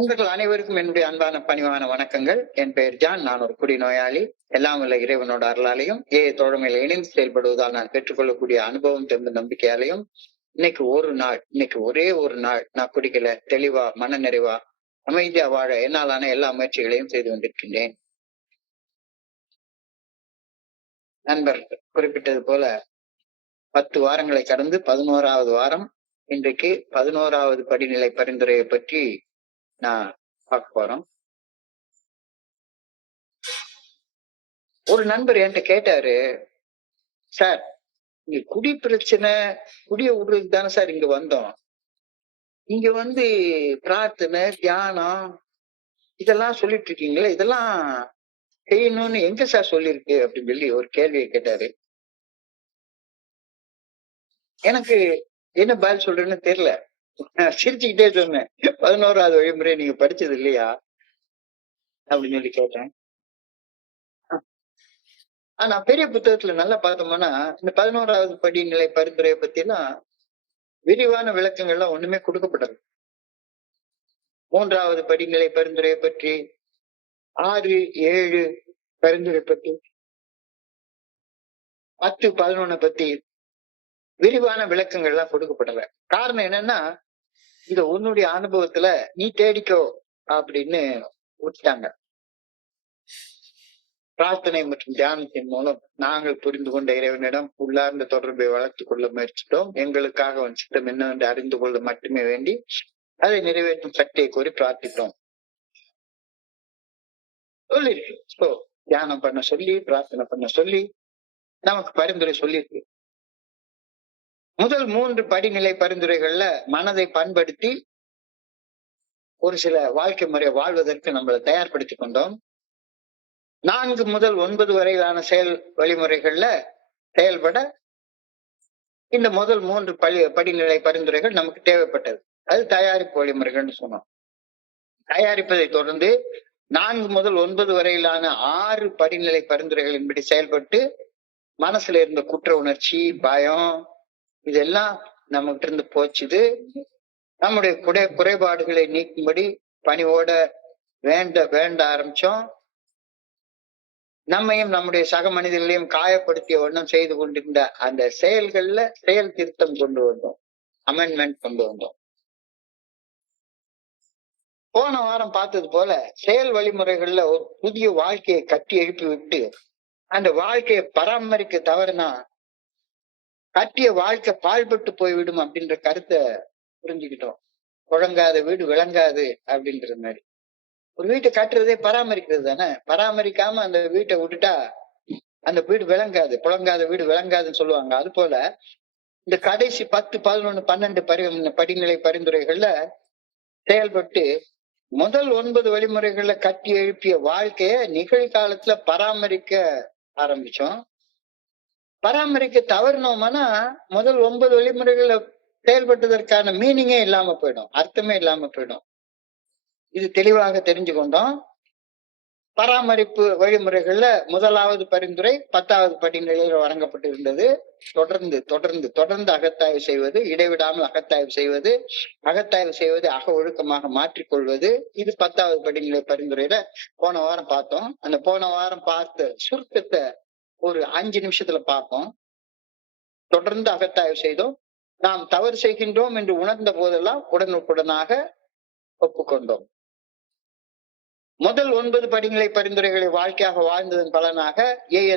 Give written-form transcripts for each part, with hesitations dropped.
நண்பர்கள் அனைவருக்கும் என்னுடைய அன்பான பணிவான வணக்கங்கள். என் பெயர் ஜான். நான் ஒரு குடிநோயாளி. எல்லாம் உள்ள இறைவனோட அருளாலையும் தோழமையில இணைந்து செயல்படுவதால் நான் பெற்றுக்கொள்ளக்கூடிய அனுபவம் தெரிந்த நம்பிக்கையாலையும் இன்னைக்கு ஒரே ஒரு நாள் நான் குடிக்கல, தெளிவா மன நிறைவா அமைதியா வாழ என்னாலான எல்லா முயற்சிகளையும் செய்து கொண்டிருக்கின்றேன். நண்பர் குறிப்பிட்டது போல 10 வாரங்களை கடந்து 11வது வாரம். இன்றைக்கு 11வது படிநிலை பரிந்துரையை பற்றி நான் பார்க்க போறோம். ஒரு நண்பர் என்கிட்ட கேட்டாரு, சார் இங்க குடி பிரச்சனை, குடிய விடுறதுக்கு தானே சார் இங்க வந்தோம். இங்க வந்து பிரார்த்தனை, தியானம் இதெல்லாம் சொல்லிட்டு இருக்கீங்களே, இதெல்லாம் செய்யணும்னு எங்க சார் சொல்லிருக்கு அப்படின்னு சொல்லி ஒரு கேள்வியை கேட்டாரு. எனக்கு என்ன பதில் சொல்றேன்னு தெரியல. சிரிச்சுக்கிட்டே சொன்னேன், 11வது வழிமுறை நீங்க படிச்சது இல்லையா அப்படின்னு சொல்லி கேட்டேன். ஆனா பெரிய புத்தகத்துல நல்லா பார்த்தோம்னா இந்த 11வது படிநிலை பரிந்துரையை பத்தி எல்லாம் விரிவான விளக்கங்கள்லாம் ஒண்ணுமே கொடுக்கப்பட்டது. 3வது படிநிலை பரிந்துரையை பற்றி, 6, 7 பரிந்துரை பற்றி, 10, 11 பத்தி விரிவான விளக்கங்கள்லாம் கொடுக்கப்படல. காரணம் என்னன்னா, இத உன்னுடைய அனுபவத்துல நீ தேடிக்கோ அப்படின்னு விட்டுட்டாங்க. பிரார்த்தனை மற்றும் தியானத்தின் மூலம் நாங்கள் புரிந்து கொண்ட இறைவனிடம் உள்ளார்ந்த தொடர்பை வளர்த்துக் கொள்ள முயற்சித்தோம். எங்களுக்காக அவன் சித்தம் என்னவென்று அறிந்து கொள்ள மட்டுமே வேண்டி அதை நிறைவேற்றும் சக்தியை கோரி பிரார்த்தித்தோம் சொல்லிருக்கு. சோ தியானம் பண்ண சொல்லி, பிரார்த்தனை பண்ண சொல்லி நமக்கு பரிந்துரை சொல்லியிருக்கு. முதல் 3 படிநிலை பரிந்துரைகள்ல மனதை பண்படுத்தி ஒரு சில வாழ்க்கை முறையை வாழ்வதற்கு நம்மளை தயார்படுத்தி கொண்டோம். 4 முதல் 9 வரையிலான செயல் வழிமுறைகள்ல செயல்பட இந்த முதல் 3 படிநிலை பரிந்துரைகள் நமக்கு தேவைப்பட்டது. அது தயாரிப்பு வழிமுறைகள்னு சொன்னோம். தயாரிப்பதை தொடர்ந்து 4 முதல் 9 வரையிலான 6 படிநிலை பரிந்துரைகளின்படி செயல்பட்டு மனசுல இருந்த குற்ற உணர்ச்சி, பயம் இதெல்லாம் நம்மகிட்ட இருந்து போச்சுது. நம்முடைய குறைபாடுகளை நீக்கும்படி பணிவோட வேண்ட ஆரம்பிச்சோம். நம்மையும் நம்முடைய சக மனிதர்களையும் காயப்படுத்திய வண்ணம் செய்து கொண்டிருந்த அந்த செயல்கள்ல செயல் திருத்தம் கொண்டு வந்தோம், அமெண்ட்மெண்ட் கொண்டு வந்தோம். போன வாரம் பார்த்தது போல செயல் வழிமுறைகள்ல ஒரு புதிய வாழ்க்கையை கட்டி எழுப்பி விட்டு அந்த வாழ்க்கையை பராமரிக்க தவறுனா கட்டிய வாழ்க்கை பாழ்பட்டு போய்விடும் அப்படின்ற கருத்தை புரிஞ்சுக்கிட்டோம். புழங்காத வீடு விளங்காது அப்படின்ற மாதிரி. ஒரு வீட்டை கட்டுறதே பராமரிக்கிறது தானே. பராமரிக்காம அந்த வீட்டை விட்டுட்டா அந்த வீடு விளங்காது, புழங்காத வீடு விளங்காதுன்னு சொல்லுவாங்க. அது போல இந்த கடைசி 10, 11, 12 படிநிலை பரிந்துரைகள்ல செயல்பட்டு முதல் 9 வழிமுறைகள்ல கட்டி எழுப்பிய வாழ்க்கைய நிகழ்காலத்துல பராமரிக்க ஆரம்பிச்சோம். பராமரிக்க தவறினோம்னா முதல் 9 வழிமுறைகள்ல செயல்பட்டதற்கான மீனிங்கே இல்லாம போயிடும், அர்த்தமே இல்லாம போயிடும். இது தெளிவாக தெரிஞ்சு கொண்டோம். பராமரிப்பு வழிமுறைகள்ல 1வது பரிந்துரை 10வது படிநிலையில் வழங்கப்பட்டிருந்தது. தொடர்ந்து அகத்தாய்வு செய்வது, இடைவிடாமல் அகத்தாய்வு செய்வது, அக ஒழுக்கமாக மாற்றிக்கொள்வது. இது 10வது படிநிலை பரிந்துரையில போன வாரம் பார்த்தோம். அந்த போன வாரம் பார்த்த சுருக்கத்தை ஒரு 5 நிமிஷத்துல பார்ப்போம். தொடர்ந்து அகத்தாய்வு செய்தோம். நாம் தவறு செய்கின்றோம் என்று உணர்ந்த போதெல்லாம் உடனுக்குடனாக ஒப்புக்கொண்டோம். முதல் 9 படிநிலை பரிந்துரைகளை வாழ்க்கையாக வாழ்ந்ததன் பலனாக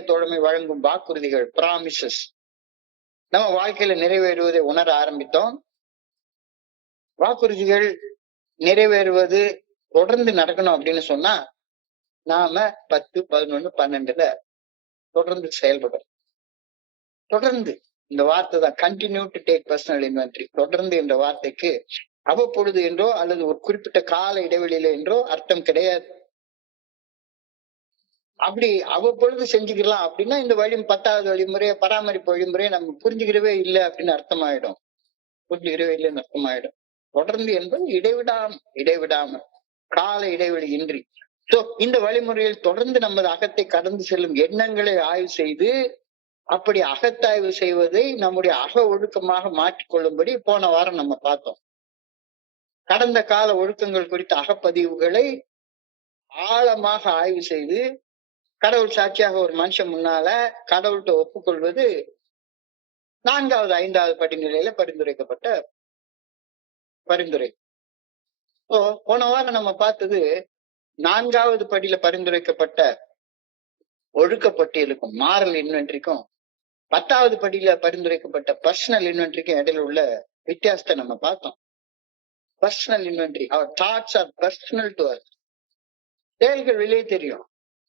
தோழமை வழங்கும் வாக்குறுதிகள், பிராமிசஸ் நம்ம வாழ்க்கையில நிறைவேறுவதை உணர ஆரம்பித்தோம். வாக்குறுதிகள் நிறைவேறுவது தொடர்ந்து நடக்கணும் அப்படின்னு சொன்னா நாம 10, 11, 12ல தொடர்ந்து செயல்படும். தொடர்ந்து இந்த வார்த்தை தான், continue to take personal inventory. தொடர்ந்து என்ற வார்த்தைக்கு அவ்வப்பொழுது என்றோ அல்லது ஒரு குறிப்பிட்ட கால இடைவெளியில என்றோ அர்த்தம் கிடையாது. அப்படி அவ்வப்பொழுது செஞ்சுக்கலாம் அப்படின்னா இந்த 10வது வழிமுறைய பராமரிப்பு வழிமுறையை நம்ம புரிஞ்சுக்கிறவே இல்லை அப்படின்னு அர்த்தமாயிடும். இல்லைன்னு அர்த்தமாயிடும். தொடர்ந்து என்பது இடைவிடாம கால இடைவெளி இன்றி. சோ இந்த வழிமுறையில் தொடர்ந்து நமது அகத்தை கடந்து செல்லும் எண்ணங்களை ஆய்வு செய்து அப்படி அகத்தாய்வு செய்வதை நம்முடைய அக ஒழுக்கமாக மாற்றிக்கொள்ளும்படி போன வாரம் நம்ம பார்த்தோம். கடந்த கால ஒழுக்கங்கள் குறித்த அகப்பதிவுகளை ஆழமாக ஆய்வு செய்து கடவுள் சாட்சியாக ஒரு மனுஷன் முன்னால கடவுள்கிட்ட ஒப்புக்கொள்வது 4வது 5வது படிநிலையில பரிந்துரைக்கப்பட்ட பரிந்துரை. போன வாரம் நம்ம பார்த்தது 4வது படியில பரிந்துரைக்கப்பட்ட ஒழுக்க பட்டியலுக்கும் மாரல் இன்வென்ட்ரிக்கும் 10வது படியில பரிந்துரைக்கப்பட்ட பர்சனல் இன்வென்ட்ரிக்கும் இடையில உள்ள வித்தியாசத்தை நம்ம பார்த்தோம். Personal inventory, our thoughts are personal to us. செயல்கள் வெளியே தெரியும்,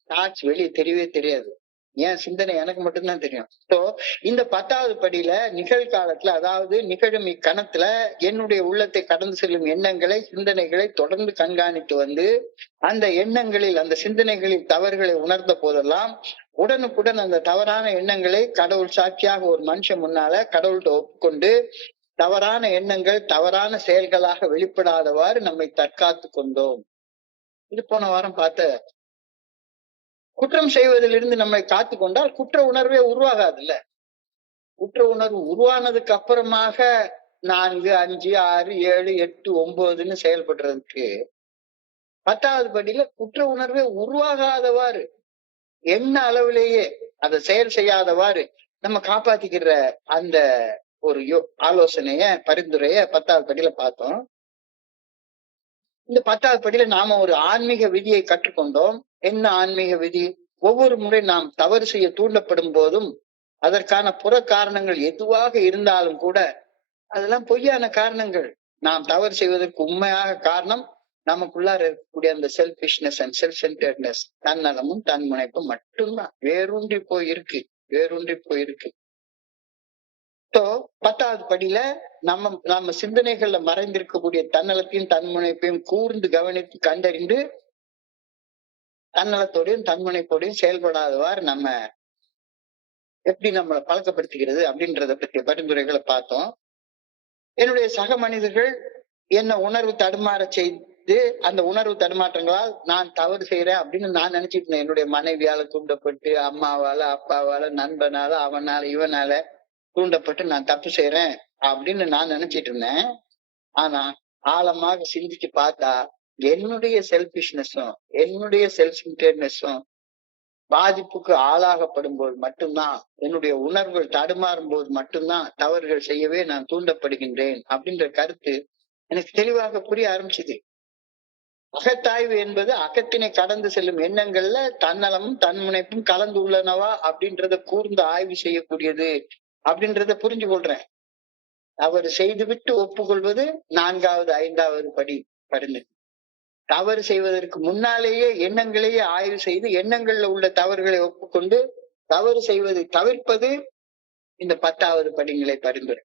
தாட்ஸ் வெளியே தெரியவே தெரியாது. ஏன் சிந்தனை எனக்கு மட்டும்தான் தெரியும். சோ இந்த 10வது படியில நிகழ்காலத்துல, அதாவது நிகழும் இக்கணத்துல என்னுடைய உள்ளத்தை கடந்து செல்லும் எண்ணங்களை, சிந்தனைகளை தொடர்ந்து கண்காணித்து வந்து அந்த எண்ணங்களில், அந்த சிந்தனைகளில் தவறுகளை உணர்ந்த போதெல்லாம் உடனுக்குடன் அந்த தவறான எண்ணங்களை கடவுள் சாட்சியாக ஒரு மனுஷன் முன்னால கடவுள்கிட்ட ஒப்புக்கொண்டு தவறான எண்ணங்கள் தவறான செயல்களாக வெளிப்படாதவாறு நம்மை தற்காத்து கொண்டோம். இது போன வாரம் பார்த்த குற்றம் செய்வதிலிருந்து நம்மை காத்து கொண்டால் குற்ற உணர்வே உருவாகாது இல்ல. குற்ற உணர்வு உருவானதுக்கு அப்புறமாக 4, 5, 6, 7, 8, 9ன்னு செயல்படுறதுக்கு 10வது படியில குற்ற உணர்வே உருவாகாதவாறு, எண்ண அளவிலேயே அதை செயல் செய்யாதவாறு நம்ம காப்பாத்திக்கிற அந்த ஒரு ஆலோசனைய, பரிந்துரைய 10வது படியில பார்த்தோம். இந்த 10வது படியில நாம ஒரு ஆன்மீக விதியை கற்றுக்கொண்டோம். என்ன ஆன்மீக விதி? ஒவ்வொரு முறை நாம் தவறு செய்ய தூண்டப்படும் போதும் அதற்கான புற காரணங்கள் எதுவாக இருந்தாலும் கூட அதெல்லாம் பொய்யான காரணங்கள். நாம் தவறு செய்வதற்கு உண்மையாக காரணம் நமக்குள்ளார இருக்கக்கூடிய அந்த செல்ஃபிஷ்னஸ் அண்ட் செல்ஃப் சென்டர்ட்னஸ், தன்னலமும் தன்முனைப்பும் மட்டும்தான். வேரூன்றி போயிருக்கு. ஸோ 10வது படியில நம்ம சிந்தனைகள்ல மறைந்திருக்கக்கூடிய தன்னலத்தையும் தன்முனைப்பையும் கூர்ந்து கவனித்து கண்டறிந்து தன்னலத்தோடையும் தன்முனைப்போடையும் செயல்படாதவாறு நம்ம எப்படி நம்மளை பழக்கப்படுத்திக்கிறது அப்படின்றத பற்றிய பரிந்துரைகளை பார்த்தோம். என்னுடைய சக மனிதர்கள் என்ன உணர்வு தடுமாற செய்து அந்த உணர்வு தடுமாற்றங்களால் நான் தவறு செய்யறேன் அப்படின்னு நான் நினைச்சிட்டு இருந்தேன். என்னுடைய மனைவியால தூண்டப்பட்டு, அம்மாவால, அப்பாவால, நண்பனால, அவனால, இவனால தூண்டப்பட்டு நான் தப்பு செய்யறேன் அப்படின்னு நான் நினைச்சிட்டு இருந்தேன். ஆனா ஆழமாக சிந்திச்சு பார்த்தா என்னுடைய செல்ஃபிஷ்னஸும் என்னுடைய செல்ஃப் சென்டர்ட்னஸும் பாதிப்புக்கு ஆளாகப்படும் போது மட்டும்தான், என்னுடைய உணர்வுகள் தடுமாறும் போது மட்டும்தான் தவறுகள் செய்யவே நான் தூண்டப்படுகின்றேன் அப்படின்ற கருத்து எனக்கு தெளிவாக புரிய ஆரம்பிச்சுது. அகத்தாய்வு என்பது அகத்தினை கடந்து செல்லும் எண்ணங்கள்ல தன்னலமும் தன்முனைப்பும் கலந்து உள்ளனவா அப்படின்றத கூர்ந்து ஆய்வு செய்யக்கூடியது அப்படின்றத புரிஞ்சு கொள்றேன். தவறு செய்துவிட்டு ஒப்புக்கொள்வது 4வது 5வது படி பரிந்துரை. தவறு செய்வதற்கு முன்னாலேயே எண்ணங்களையே ஆய்வு செய்து எண்ணங்கள்ல உள்ள தவறுகளை ஒப்புக்கொண்டு தவறு செய்வதை தவிர்ப்பது இந்த 10வது படிநிலை பரிந்துரை.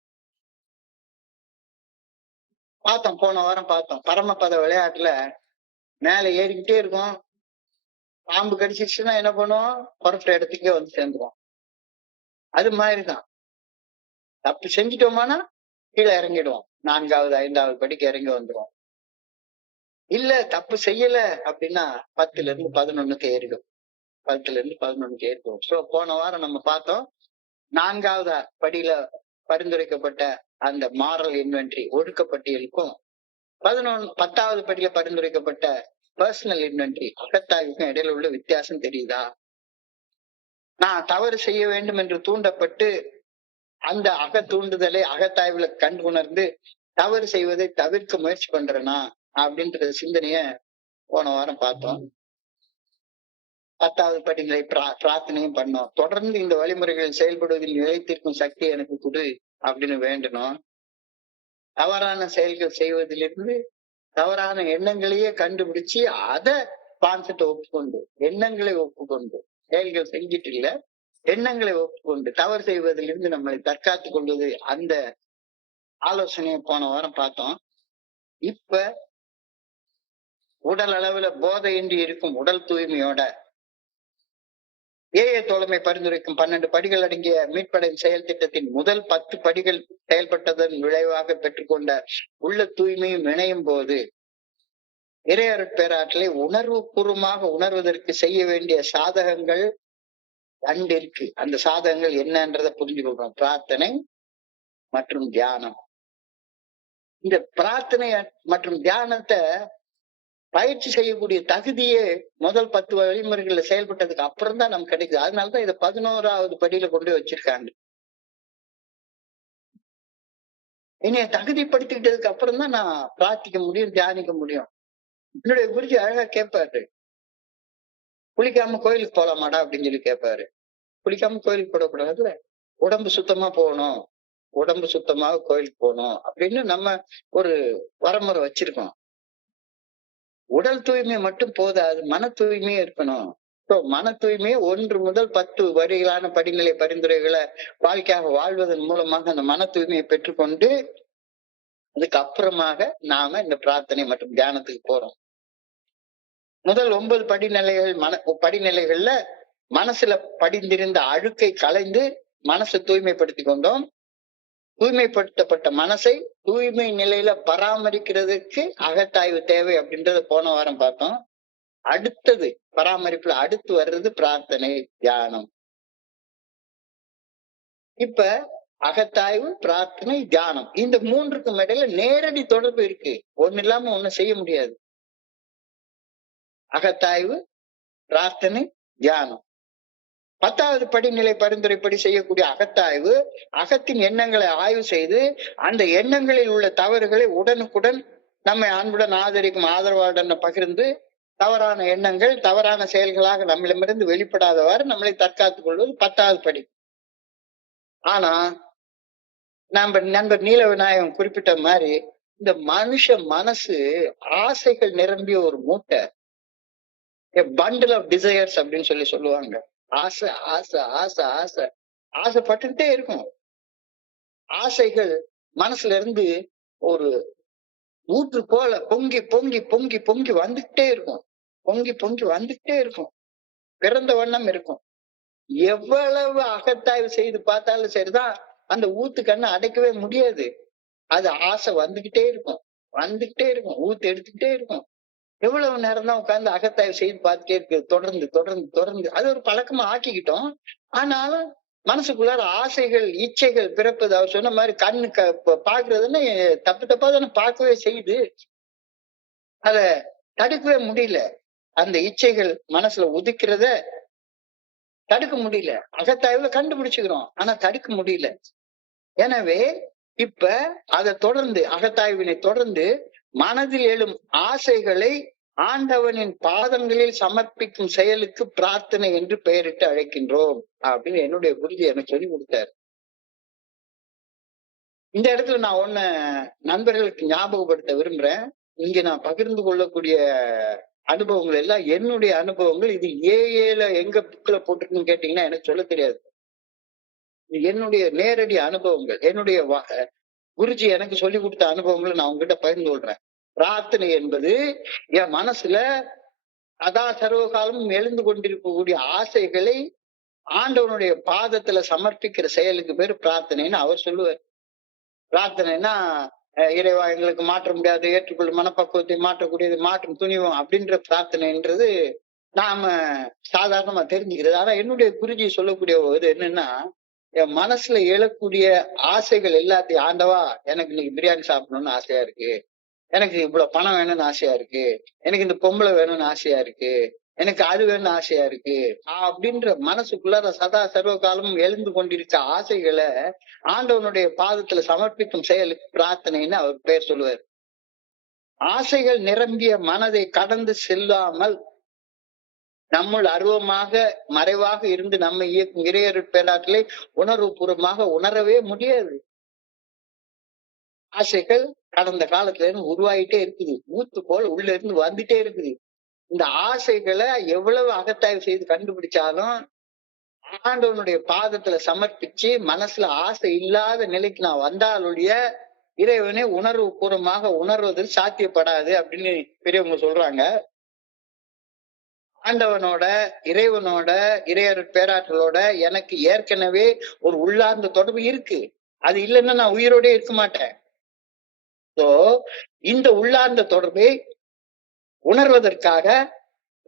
போன வாரம் பார்த்தோம். பரமபத விளையாட்டுல மேல ஏறிக்கிட்டே இருக்கும். பாம்பு கடிச்சிச்சுன்னா என்ன பண்ணுவோம்? புறப்பட்ட இடத்துக்கே வந்து சேர்ந்துருவோம். அது மாதிரிதான் தப்பு செஞ்சுட்டோமானா கீழே இறங்கிடுவோம். 4வது 5வது படிக்கு இறங்கி வந்துடும். இல்ல தப்பு செய்யல அப்படின்னா 10ல இருந்து 11க்கு ஏறிடும். 10ல இருந்து 11க்கு ஏறிடும். சோ போன வாரம் நம்ம பார்த்தோம் 4வது படியில பரிந்துரைக்கப்பட்ட அந்த மாரல் இன்வென்ட்ரி ஒழுக்கப்பட்டியலுக்கும் 10வது படியில பரிந்துரைக்கப்பட்ட பர்சனல் இன்வென்ட்ரி அகத்தாய்வுக்கும் இடையில உள்ள வித்தியாசம் தெரியுதா? நான் தவறு செய்ய வேண்டும் என்று தூண்டப்பட்டு அந்த தூண்டுதலை அகத்தாய்வுல கண்டு உணர்ந்து தவறு செய்வதை தவிர்க்க முயற்சி பண்றேனா அப்படின்ற சிந்தனைய போன வாரம் பார்த்தோம். 10வது படிநிலை பிரார்த்தனையும் பண்ணோம். தொடர்ந்து இந்த வழிமுறைகளில் செயல்படுவதில் நிலைத்திருக்கும் சக்தி எனக்கு கொடு அப்படின்னு வேண்டணும். தவறான செயல்கள் செய்வதிலிருந்து தவறான எண்ணங்களையே கண்டுபிடிச்சு அதை கான்செப்டை ஒப்புக்கொண்டு, எண்ணங்களை ஒப்புக்கொண்டு, செயல்கள் செஞ்சுட்டு இல்ல எண்ணங்களை ஒப்புக்கொண்டு தவறு செய்வதிலிருந்து நம்மளை தற்காத்துக் கொள்வது, அந்த ஆலோசனையை போன வாரம் பார்த்தோம். இப்ப உடல் அளவுல போதையின்றி இருக்கும் உடல் தூய்மையோட ஏஏ தோழமை பரிந்துரைக்கும் 12 படிகள் அடங்கிய மீட்படையும் செயல் திட்டத்தின் முதல் 10 படிகள் செயல்பட்டதன் விளைவாக பெற்றுக்கொண்ட உள்ள தூய்மையும் இணையும் போது இறையருட்பேராற்றலை உணர்வு பூர்வமாக உணர்வதற்கு செய்ய வேண்டிய சாதகங்கள் 2 இருக்கு. அந்த சாதகங்கள் என்னன்றதை புரிஞ்சு கொள்றோம். பிரார்த்தனை மற்றும் தியானம். இந்த பிரார்த்தனை மற்றும் தியானத்தை பயிற்சி செய்யக்கூடிய தகுதியே முதல் 10 வழிமுறைகள்ல செயல்பட்டதுக்கு அப்புறம் தான் நமக்கு கிடைக்குது. அதனாலதான் இதை 11வது படியில கொண்டு வச்சிருக்காங்க. என்னைய தகுதிப்படுத்திக்கிட்டதுக்கு அப்புறம் தான் நான் பிரார்த்திக்க முடியும், தியானிக்க முடியும். என்னுடைய குருஜி அழகா கேட்பாரு, குளிக்காம கோயிலுக்கு போலாமாடா அப்படின்னு சொல்லி கேட்பாரு. குளிக்காம கோயிலுக்கு போடக்கூடாதுல்ல, உடம்பு சுத்தமா போகணும், உடம்பு சுத்தமாக கோயிலுக்கு போகணும் அப்படின்னு நம்ம ஒரு வரமுறை வச்சிருக்கோம். உடல் தூய்மை மட்டும் போதாது, மன தூய்மையும் இருக்கணும். மன தூய்மை 1 முதல் 10 வரிகளான படிநிலை பரிந்துரைகளை வாழ்க்கையாக வாழ்வதன் மூலமாக அந்த மன தூய்மையை பெற்றுக்கொண்டு அதுக்கு அப்புறமாக நாம இந்த பிரார்த்தனை மற்றும் தியானத்துக்கு போறோம். முதல் 9 படிநிலைகள்ல மனசுல படிந்திருந்த அழுக்கை களைந்து மனசை தூய்மைப்படுத்தி கொண்டோம். தூய்மைப்படுத்தப்பட்ட மனசை தூய்மை நிலையில பராமரிக்கிறதுக்கு அகத்தாய்வு தேவை அப்படின்றத போன வாரம் பார்த்தோம். அடுத்தது பராமரிப்புல அடுத்து வர்றது பிரார்த்தனை, தியானம். இப்ப அகத்தாய்வு, பிரார்த்தனை, தியானம், இந்த 3க்கும் இடையில நேரடி தொடர்பு இருக்கு. ஒண்ணு இல்லாம ஒண்ணு செய்ய முடியாது. அகத்தாய்வு, பிரார்த்தனை, தியானம். 10வது படிநிலை பரிந்துரைப்படி செய்யக்கூடிய அகத்தாய்வு, அகத்தின் எண்ணங்களை ஆய்வு செய்து அந்த எண்ணங்களில் உள்ள தவறுகளை உடனுக்குடன் நம்மை அன்புடன் ஆதரிக்கும் ஆதரவாளருடன் பகிர்ந்து தவறான எண்ணங்கள், தவறான செயல்களாக நம்மளிடமிருந்து வெளிப்படாதவாறு நம்மளை தற்காத்துக் கொள்வது 10வது படி. ஆனா நம்ம நண்பர் நீல விநாயகம் குறிப்பிட்ட மாதிரி இந்த மனுஷ மனசு ஆசைகள் நிரம்பிய ஒரு மூட்டை, பண்டில் ஆஃப் டிசையர்ஸ் அப்படின்னு சொல்லுவாங்க. ஆசை ஆசை ஆசை ஆசை ஆசைப்பட்டுட்டே இருக்கும். ஆசைகள் மனசுல இருந்து ஒரு ஊற்று போல பொங்கி பொங்கி பொங்கி பொங்கி வந்துகிட்டே இருக்கும். பொங்கி பொங்கி வந்துகிட்டே இருக்கும். பிறந்த வண்ணம் இருக்கும். எவ்வளவு அகத்தாய்வு செய்து பார்த்தாலும் சரிதான், அந்த ஊத்து கண்ணை அடைக்கவே முடியாது. அது ஆசை வந்துகிட்டே இருக்கும், வந்துகிட்டே இருக்கும், ஊத்து எடுத்துக்கிட்டே இருக்கும். எவ்வளவு நேரம் தான் உட்கார்ந்து அகத்தாய்வு செய்து பார்த்துட்டே இருக்கு. தொடர்ந்து தொடர்ந்து தொடர்ந்து அது ஒரு பழக்கமா ஆக்கிக்கிட்டோம். ஆனாலும் மனசுக்குள்ளார ஆசைகள், இச்சைகள் பிறப்பது. அவர் சொன்ன மாதிரி கண்ணு பாக்குறதுன்னு தப்பு தப்பா தானே பார்க்கவே செய்யுது. அத தடுக்கவே முடியல. அந்த இச்சைகள் மனசுல உதிக்கிறத தடுக்க முடியல. அகத்தாய்வுல கண்டுபிடிச்சுக்கிறோம், ஆனா தடுக்க முடியல. எனவே இப்ப அதை தொடர்ந்து அகத்தாய்வினை தொடர்ந்து மனதில் எழும் ஆசைகளை ஆண்டவனின் பாதங்களில் சமர்ப்பிக்கும் செயலுக்கு பிரார்த்தனை என்று பெயரிட்டு அழைக்கின்றோம் அப்படின்னு என்னுடைய குருஜி எனக்கு சொல்லி கொடுத்தாரு. இந்த இடத்துல நான் ஒண்ணு நண்பர்களுக்கு ஞாபகப்படுத்த விரும்புறேன். இங்க நான் பகிர்ந்து கொள்ளக்கூடிய அனுபவங்கள் எல்லாம் என்னுடைய அனுபவங்கள். இது ஏல எங்க புக்ல போட்டிருக்குன்னு கேட்டீங்கன்னா எனக்கு சொல்ல தெரியாது. இது என்னுடைய நேரடி அனுபவங்கள், என்னுடைய குருஜி எனக்கு சொல்லி கொடுத்த அனுபவங்களை நான் உங்ககிட்ட பகிர்ந்து கொள்றேன். பிரார்த்தனை என்பது என் மனசுல அதா சர்வகாலமும் எழுந்து கொண்டிருக்கக்கூடிய ஆசைகளை ஆண்டவனுடைய பாதத்துல சமர்ப்பிக்கிற செயலுக்கு பேரு பிரார்த்தனைன்னு அவர் சொல்லுவார். பிரார்த்தனைனா இறைவா எங்களுக்கு மாற்ற முடியாது, ஏற்றுக்கொள்ளும் மனப்பக்குவத்தை மாற்றக்கூடியது, மாற்றும் துணிவும் அப்படின்ற பிரார்த்தனைன்றது நாம சாதாரணமா தெரிஞ்சுக்கிறது. ஆனா என்னுடைய குருஜி சொல்லக்கூடிய இது என்னன்னா, என் மனசுல எழக்கூடிய ஆசைகள் எல்லாத்தையும், ஆண்டவா எனக்கு இன்னைக்கு பிரியாணி சாப்பிடணும்னு ஆசையா இருக்கு, எனக்கு இவ்வளவு பணம் வேணும்னு ஆசையா இருக்கு, எனக்கு இந்த பொம்பளை வேணும்னு ஆசையா இருக்கு, எனக்கு அது வேணும்னு ஆசையா இருக்கு அப்படின்ற மனசுக்குள்ளார சதா சர்வ காலமும் எழுந்து கொண்டிருக்க ஆசைகளை ஆண்டவனுடைய பாதத்துல சமர்ப்பிக்கும் செயலுக்கு பிரார்த்தனைன்னு அவர் பெயர் சொல்லுவார். ஆசைகள் நிரம்பிய மனதை கடந்து செல்லாமல் நம்முள் அருவமாக மறைவாக இருந்து நம்மை இயக்கும் இறையருட் பேராற்றலை உணர்வுபூர்வமாக உணரவே முடியாது. ஆசைகள் கடந்த காலத்துல இருந்து உருவாயிட்டே இருக்குது, ஊத்து போல உள்ள இருந்து வந்துட்டே இருக்குது. இந்த ஆசைகளை எவ்வளவு அகத்தாய்வு செய்து கண்டுபிடிச்சாலும் ஆண்டவனுடைய பாதத்துல சமர்ப்பிச்சு மனசுல ஆசை இல்லாத நிலைக்கு நான் வந்தாலுடைய இறைவனை உணர்வு பூர்வமாக உணர்வது சாத்தியப்படாது அப்படின்னு பெரியவங்க சொல்றாங்க. ஆண்டவனோட, இறைவனோட, இறையருட் பேராற்றலோட எனக்கு ஏற்கனவே ஒரு உள்ளார்ந்த தொடர்பு இருக்கு. அது இல்லைன்னா நான் உயிரோட இருக்க மாட்டேன். இந்த உள்ளார்ந்த தொடர்பை உணர்வதற்காக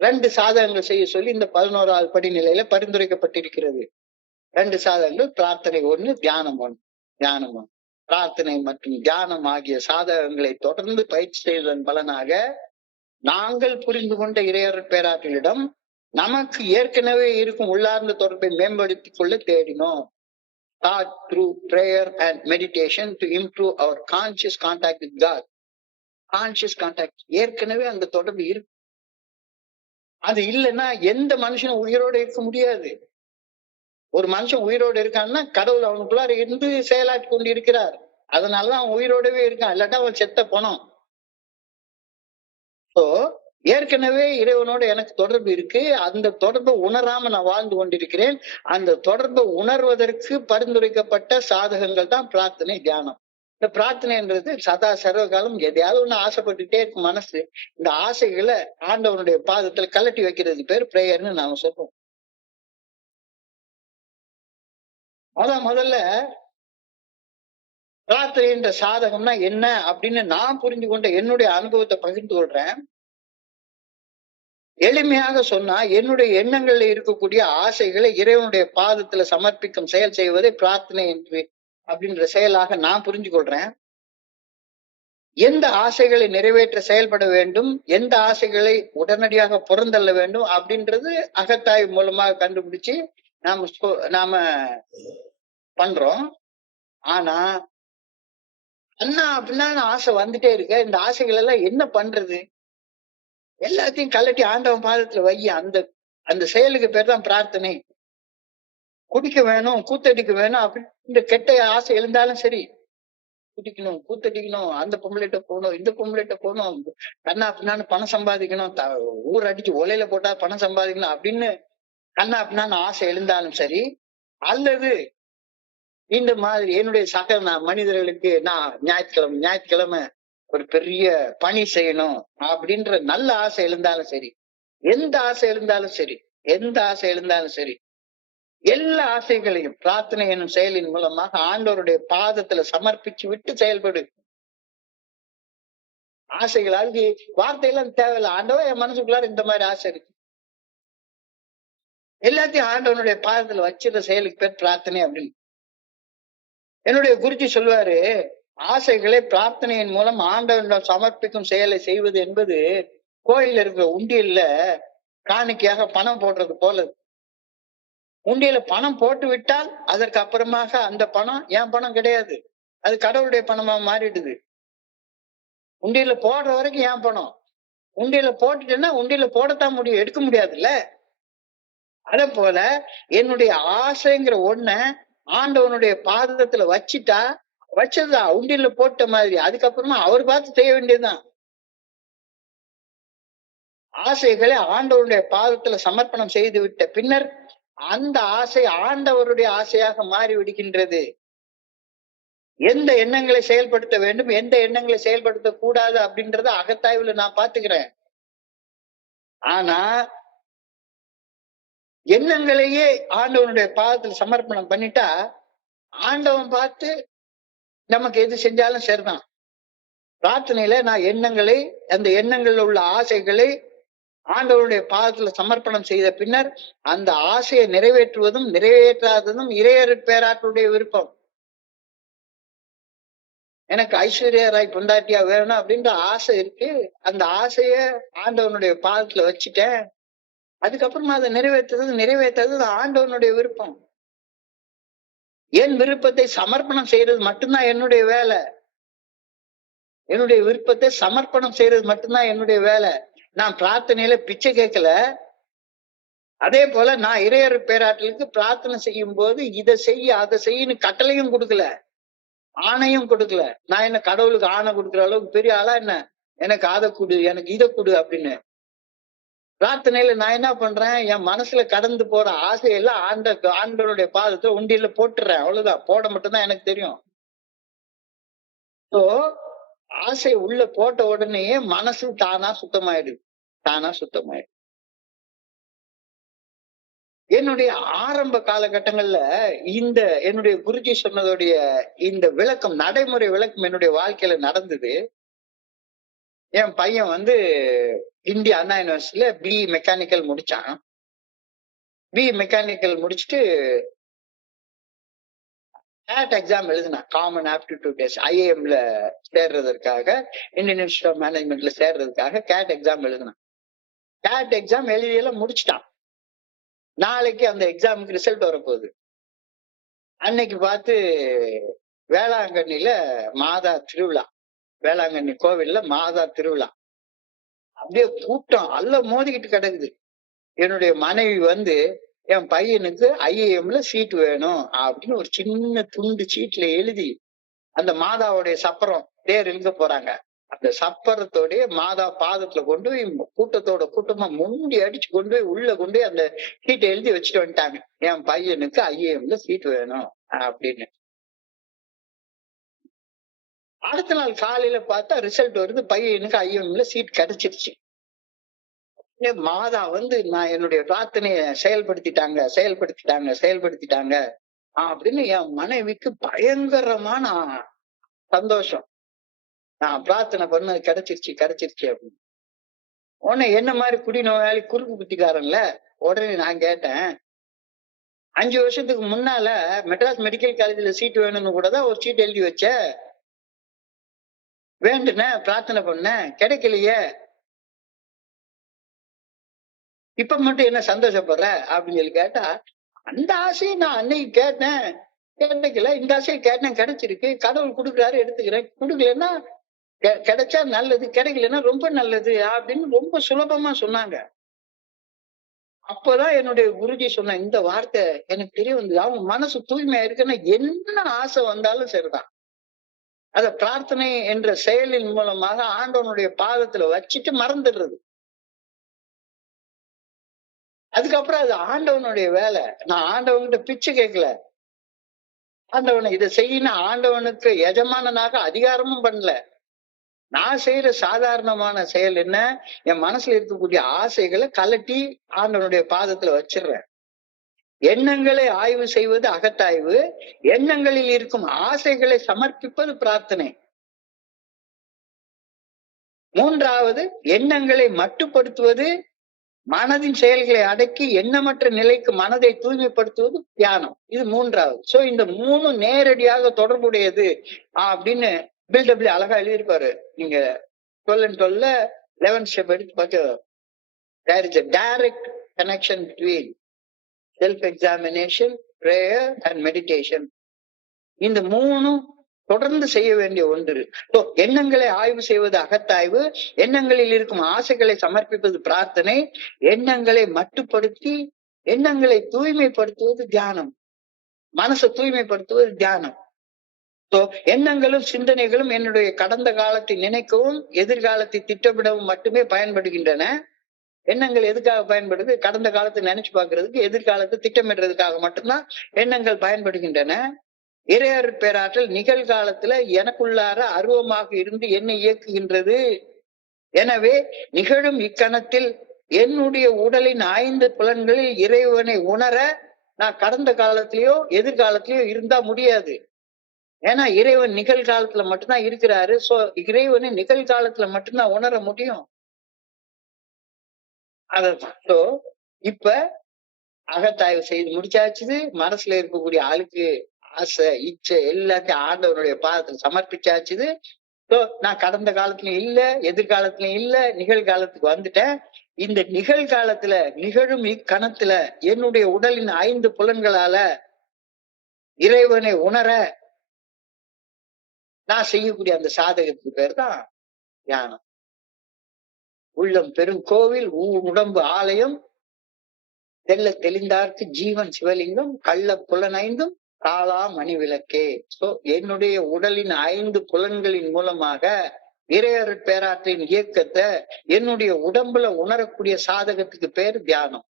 2 சாதகங்கள் செய்ய சொல்லி இந்த 11வது படிநிலையில பரிந்துரைக்கப்பட்டிருக்கிறது. 2 சாதகங்கள், பிரார்த்தனை 1, தியானம் 1. பிரார்த்தனை மற்றும் தியானம் ஆகிய சாதகங்களை தொடர்ந்து பயிற்சி செய்வதன் பலனாக நாங்கள் புரிந்து கொண்ட இறையர் பேராற்றலிடம் நமக்கு ஏற்கனவே இருக்கும் உள்ளார்ந்த தொடர்பை மேம்படுத்திக் கொள்ள தேடினோம். Thought through prayer and meditation to improve our conscious contact with God. Conscious contact. ஏற்கனவே அந்த தொடர்பு இருக்கு. அது இல்லைன்னா எந்த மனுஷனும் உயிரோடு இருக்க முடியாது. ஒரு மனுஷன் உயிரோடு இருக்கான்னா கடவுள் அவனுக்குள்ளார இருந்து செயலாற்றி கொண்டு இருக்கிறார். அதனாலதான் அவன் உயிரோடவே இருக்கான். இல்லாட்டா அவன் செத்த போனோம். ஸோ ஏற்கனவே இறைவனோட எனக்கு தொடர்பு இருக்கு. அந்த தொடர்பை உணராம நான் வாழ்ந்து கொண்டிருக்கிறேன். அந்த தொடர்பை உணர்வதற்கு பரிந்துரைக்கப்பட்ட சாதகங்கள் தான் பிரார்த்தனை, தியானம். இந்த பிரார்த்தனைன்றது சதா சர்வகாலம் எதையாவது ஒண்ணு ஆசைப்பட்டுட்டே இருக்கும் மனசு. இந்த ஆசைகளை ஆண்டவனுடைய பாதத்துல கலட்டி வைக்கிறது பேர் பிரேயர்னு நாம சொல்றோம். முதல்ல பிரார்த்தனை என்ற சாதகம்னா என்ன அப்படின்னு நான் புரிஞ்சு கொண்ட என்னுடைய அனுபவத்தை பகிர்ந்து கொள்றேன். எளிமையாக சொன்னா என்னுடைய எண்ணங்கள்ல இருக்கக்கூடிய ஆசைகளை இறைவனுடைய பாதத்துல சமர்ப்பிக்கும் செயல் செய்வதை பிரார்த்தனை என்று அப்படின்ற செயலாக நான் புரிஞ்சு கொள்றேன். எந்த ஆசைகளை நிறைவேற்ற செயல்பட வேண்டும், எந்த ஆசைகளை உடனடியாக புறந்தள்ள வேண்டும் அப்படின்றது அகத்தாய்வு மூலமாக கண்டுபிடிச்சு நாம பண்றோம். ஆனா அண்ணா அப்படின்னா ஆசை வந்துட்டே இருக்க. இந்த ஆசைகள் எல்லாம் என்ன பண்றது? எல்லாத்தையும் கலட்டி ஆண்டவன் பாதத்துல வை. அந்த செயலுக்கு பேர் தான் பிரார்த்தனை. குடிக்க வேணும், கூத்தடிக்க வேணும் அப்படின்ற கெட்ட ஆசை எழுந்தாலும் சரி, குடிக்கணும், கூத்தடிக்கணும், அந்த பொம்பளைட்ட போகணும், இந்த பொம்பளைட்ட போகணும், கண்ணா அப்படின்னான்னு பணம் சம்பாதிக்கணும், ஊர் அடிச்சு ஒலையில போட்டா பணம் சம்பாதிக்கணும் அப்படின்னு கண்ணா அப்படின்னான்னு ஆசை எழுந்தாலும் சரி, அல்லது இந்த மாதிரி என்னுடைய சக மனிதர்களுக்கு நான் ஞாயிற்றுக்கிழமை ஒரு பெரிய பணி செய்யணும் அப்படின்ற நல்ல ஆசை எழுந்தாலும் சரி, எந்த ஆசை எழுந்தாலும் சரி, எல்லா ஆசைகளையும் பிரார்த்தனை என்னும் செயலின் மூலமாக ஆண்டவருடைய பாதத்துல சமர்ப்பிச்சு விட்டு செயல்படு. ஆசைகள் அதுக்கு வார்த்தையெல்லாம் தேவையில்லை. ஆண்டவன் என் மனசுக்குள்ளார இந்த மாதிரி ஆசை இருக்கு, எல்லாத்தையும் ஆண்டவனுடைய பாதத்துல வச்சிருந்த செயலுக்கு பேர் பிரார்த்தனை அப்படின்னு. என்னுடைய குருஜி சொல்வாரு, ஆசைகளை பிரார்த்தனையின் மூலம் ஆண்டவனிடம் சமர்ப்பிக்கும் செயலை செய்வது என்பது கோயில்ல இருக்கிற உண்டியல்ல காணிக்கையாக பணம் போடுறது போல. உண்டியல பணம் போட்டு விட்டால் அதற்கு அப்புறமாக அந்த பணம் என் பணம் கிடையாது, அது கடவுளுடைய பணமா மாறிடுது. உண்டியல போடுற வரைக்கும் என் பணம். உண்டியல போட்டுட்டேன்னா உண்டியல போடத்தான் முடியும், எடுக்க முடியாதுல்ல. அதே போல என்னுடைய ஆசைங்கிற ஒண்ண ஆண்டவனுடைய பாதத்துல வச்சதுதான் உண்டியல்ல போட்ட மாதிரி. அதுக்கப்புறமா அவர் பார்த்து செய்ய வேண்டியதுதான். ஆசைகளை ஆண்டவருடைய பாதத்துல சமர்ப்பணம் செய்து விட்ட பின்னர் அந்த ஆசை ஆண்டவருடைய ஆசையாக மாறி விடுகின்றது. எந்த எண்ணங்களை செயல்படுத்த வேண்டும், எந்த எண்ணங்களை செயல்படுத்த கூடாது அப்படின்றத அகத்தாய்வுல நான் பாத்துக்கிறேன். ஆனா எண்ணங்களையே ஆண்டவனுடைய பாதத்துல சமர்ப்பணம் பண்ணிட்டா ஆண்டவன் பார்த்து நமக்கு எது செஞ்சாலும் சரிதான். பிரார்த்தனையில நான் எண்ணங்களை, அந்த எண்ணங்கள்ல உள்ள ஆசைகளை ஆண்டவருடைய பாதத்துல சமர்ப்பணம் செய்த பின்னர் அந்த ஆசையை நிறைவேற்றுவதும் நிறைவேற்றாததும் இறையர் பேராற்றுடைய விருப்பம். எனக்கு ஐஸ்வர்யா ராய் பொண்டாட்டியா வேணும் அப்படின்ற ஆசை இருக்கு. அந்த ஆசைய ஆண்டவனுடைய பாதத்துல வச்சுட்டேன். அதுக்கப்புறமா அதை நிறைவேற்றது ஆண்டவனுடைய விருப்பம். என் விருப்பத்தை சமர்ப்பணம் செய்யறது மட்டும்தான் என்னுடைய வேலை. என்னுடைய விருப்பத்தை சமர்ப்பணம் செய்யறது மட்டும்தான் என்னுடைய வேலை. நான் பிரார்த்தனையில பிச்சை கேட்கல. அதே போல நான் இறையர் பேராற்றலுக்கு பிரார்த்தனை செய்யும் போது இதை செய்ய அதை செய்யன்னு கட்டளையும் கொடுக்கல, ஆணையும் கொடுக்கல. நான் என்ன கடவுளுக்கு ஆணை கொடுக்குற அளவுக்கு பெரிய ஆளா என்ன? எனக்கு அதை கொடு, எனக்கு இதை கொடு அப்படின்னு. பிரார்த்தனையில நான் என்ன பண்றேன், என் மனசுல கடந்து போற ஆசையெல்லாம் ஆண்டவருடைய பாதத்துல உண்டியில போட்டுறேன். அவ்வளவுதான். போட மட்டும்தான் எனக்கு தெரியும். ஸோ ஆசை உள்ள போட்ட உடனேயே மனசு தானா சுத்தமாயிடுது. என்னுடைய ஆரம்ப காலகட்டங்கள்ல இந்த என்னுடைய குருஜி சொன்னதுடைய இந்த விளக்கம், நடைமுறை விளக்கம் என்னுடைய வாழ்க்கையில நடந்தது. என் பையன் இந்திய அண்ணா யூனிவர்சிட்டியில பிஇ மெக்கானிக்கல் முடிச்சான். பிஇ மெக்கானிக்கல் முடிச்சுட்டு கேட் எக்ஸாம் எழுதினேன், காமன் ஆப்டிடியூட் டெஸ்ட், ஐஏஎம்ல சேர்றதற்காக, இந்தியன் இன்ஸ்டியூட் ஆஃப் மேனேஜ்மெண்ட்ல சேர்றதுக்காக கேட் எக்ஸாம் எழுதினேன். கேட் எக்ஸாம் எழுதியெல்லாம் முடிச்சிட்டான். நாளைக்கு அந்த எக்ஸாமுக்கு ரிசல்ட் வரப்போகுது. அன்னைக்கு பார்த்து வேளாங்கண்ணில மாதா திருவிழா, வேளாங்கண்ணி கோவில்ல மாதா திருவிழா, அப்படியே கூட்டம் அல்ல மோதிக்கிட்டு கிடக்குது. என்னுடைய மனைவி வந்து என் பையனுக்கு ஐஏஎம்ல சீட் வேணும் அப்படின்னு ஒரு சின்ன துண்டு சீட்ல எழுதி அந்த மாதாவுடைய சப்பரம் தேர் இழுக்க போறாங்க. அந்த சப்பரத்தோடைய மாதா பாதத்துல கொண்டு போய் கூட்டத்தோட கூட்டமா முண்டி அடிச்சு கொண்டு போய் உள்ள கொண்டு போய் அந்த சீட்டை எழுதி வச்சுட்டு வந்துட்டாங்க, என் பையனுக்கு ஐஏஎம்ல சீட் வேணும் அப்படின்னு. அடுத்த நாள் காலையில பார்த்தா ரிசல்ட் வருது, பையனுக்கு ஐஏஎம்ல சீட் கிடைச்சிருச்சு. மாதா வந்து நான் என்னுடைய பிரார்த்தனைய செயல்படுத்திட்டாங்க அப்படின்னு என் மனைவிக்கு பயங்கரமான சந்தோஷம். நான் பிரார்த்தனை பண்ணது கிடைச்சிருச்சு அப்படின்னு. உடனே என்ன மாதிரி குடிநோயாளி குறுக்கு புத்திக்காரன்ல, உடனே நான் கேட்டேன், 5 வருஷத்துக்கு முன்னால மெட்ராஸ் மெடிக்கல் காலேஜ்ல சீட் வேணும்னு கூட தான் ஒரு சீட் எழுதி வச்ச, வேண்டுன பிரார்த்தனை பண்ண, கிடைக்கலையே, இப்ப மட்டும் என்ன சந்தோஷப்படுற அப்படின்னு சொல்லி கேட்டா, அந்த ஆசையை நான் அன்னைக்கு கேட்டேன், கிடைக்கல, இந்த ஆசையை கேட்டேன், கிடைச்சிருக்கு, கடவுள் கொடுக்குறாரு எடுத்துக்கிறேன், கொடுக்கலன்னா கிடைச்சா நல்லது, கிடைக்கலன்னா ரொம்ப நல்லது அப்படின்னு ரொம்ப சுலபமா சொன்னாங்க. அப்பதான் என்னுடைய குருஜி சொன்ன இந்த வார்த்தை எனக்கு தெரிய வந்தது. அவங்க மனசு தூய்மையா இருக்குன்னா என்ன ஆசை வந்தாலும் சரிதான், அத பிரார்த்தனை என்ற செயலின் மூலமாக ஆண்டவனுடைய பாதத்துல வச்சுட்டு மறந்துடுறது. அதுக்கப்புறம் அது ஆண்டவனுடைய வேலை. நான் ஆண்டவன்கிட்ட பிச்சை கேட்கல, ஆண்டவனை இதை செய்யணும் ஆண்டவனுக்கு எஜமானனாக அதிகாரமும் பண்ணல. நான் செய்யற சாதாரணமான செயல் என்ன, என் மனசுல இருக்கக்கூடிய ஆசைகளை கலட்டி ஆண்டவனுடைய பாதத்துல வச்சிடுறேன். எண்ணங்களை ஆய்வு செய்வது அகத்தாய்வு, எண்ணங்களில் இருக்கும் ஆசைகளை சமர்ப்பிப்பது பிரார்த்தனை. 3வது, எண்ணங்களை மட்டுப்படுத்துவது, மனதின் செயல்களை அடக்கி எண்ணமற்ற நிலைக்கு மனதை தூய்மைப்படுத்துவது தியானம். இது 3வது. சோ இந்த 3 நேரடியாக தொடர்புடையது அப்படின்னு பில்டபிள் அழகா எழுதியிருப்பாரு. நீங்க 12 and 12 11th step எடுத்து பார்த்து, there is a direct connection between self-examination, prayer and meditation. இந்த 3 தொடர்ந்து செய்ய வேண்டிய ஒன்று. எண்ணங்களை ஆய்வு செய்வது அகத்தாய்வு, எண்ணங்களில் இருக்கும் ஆசைகளை சமர்ப்பிப்பது பிரார்த்தனை, எண்ணங்களை மட்டுப்படுத்தி எண்ணங்களை தூய்மைப்படுத்துவது தியானம், மனசை தூய்மைப்படுத்துவது தியானம். எண்ணங்களும் சிந்தனைகளும் என்னுடைய கடந்த காலத்தை நினைக்கவும் எதிர்காலத்தை திட்டமிடவும் மட்டுமே பயன்படுகின்றன. எண்ணங்கள் எதுக்காக பயன்படுது? கடந்த காலத்தை நினைச்சு பார்க்கறதுக்கு, எதிர்காலத்தை திட்டமிடுறதுக்காக மட்டும்தான் எண்ணங்கள் பயன்படுகின்றன. இறையருட் பேராற்றல் நிகழ்காலத்துல எனக்குள்ளார அருவமாக இருந்து என்னை இயக்குகின்றது. எனவே நிகழும் இக்கணத்தில் என்னுடைய உடலின் 5 புலன்களில் இறைவனை உணர நான் கடந்த காலத்திலேயோ எதிர்காலத்திலேயோ இருந்தா முடியாது. ஏன்னா இறைவன் நிகழ்காலத்துல மட்டும்தான் இருக்கிறாரு. சோ இறைவனை நிகழ்காலத்துல மட்டும்தான் உணர முடியும். அதான். சோ இப்ப அகத்தாய்வு செய்து முடிச்சாச்சு, மனசுல இருக்கக்கூடிய ஆளுக்கு ஆசை இச்சை எல்லாத்தையும் ஆண்டவனுடைய பாதத்துல சமர்ப்பிச்சாச்சு. நான் கடந்த காலத்துலயும் இல்ல, எதிர்காலத்திலயும் இல்ல, நிகழ்காலத்துக்கு வந்துட்டேன். இந்த நிகழ்காலத்துல நிகழும் இக்கணத்துல என்னுடைய உடலின் 5 புலன்களால இறைவனை உணர நான் செய்யக்கூடிய அந்த சாதகத்துக்கு பேர் தான் தியானம். உள்ளம் பெரும் கோவில், உடம்பு ஆலயம், தெல்ல தெளிந்தார்க்கு ஜீவன் சிவலிங்கம், கள்ள புலனைந்தும் காலா மணி விளக்கே. சோ என்னுடைய உடலின் 5 புலன்களின் மூலமாக இறையருட் பேராற்றின் இயக்கத்தை என்னுடைய உடம்புல உணரக்கூடிய சாதகத்துக்கு பேர் தியானம்.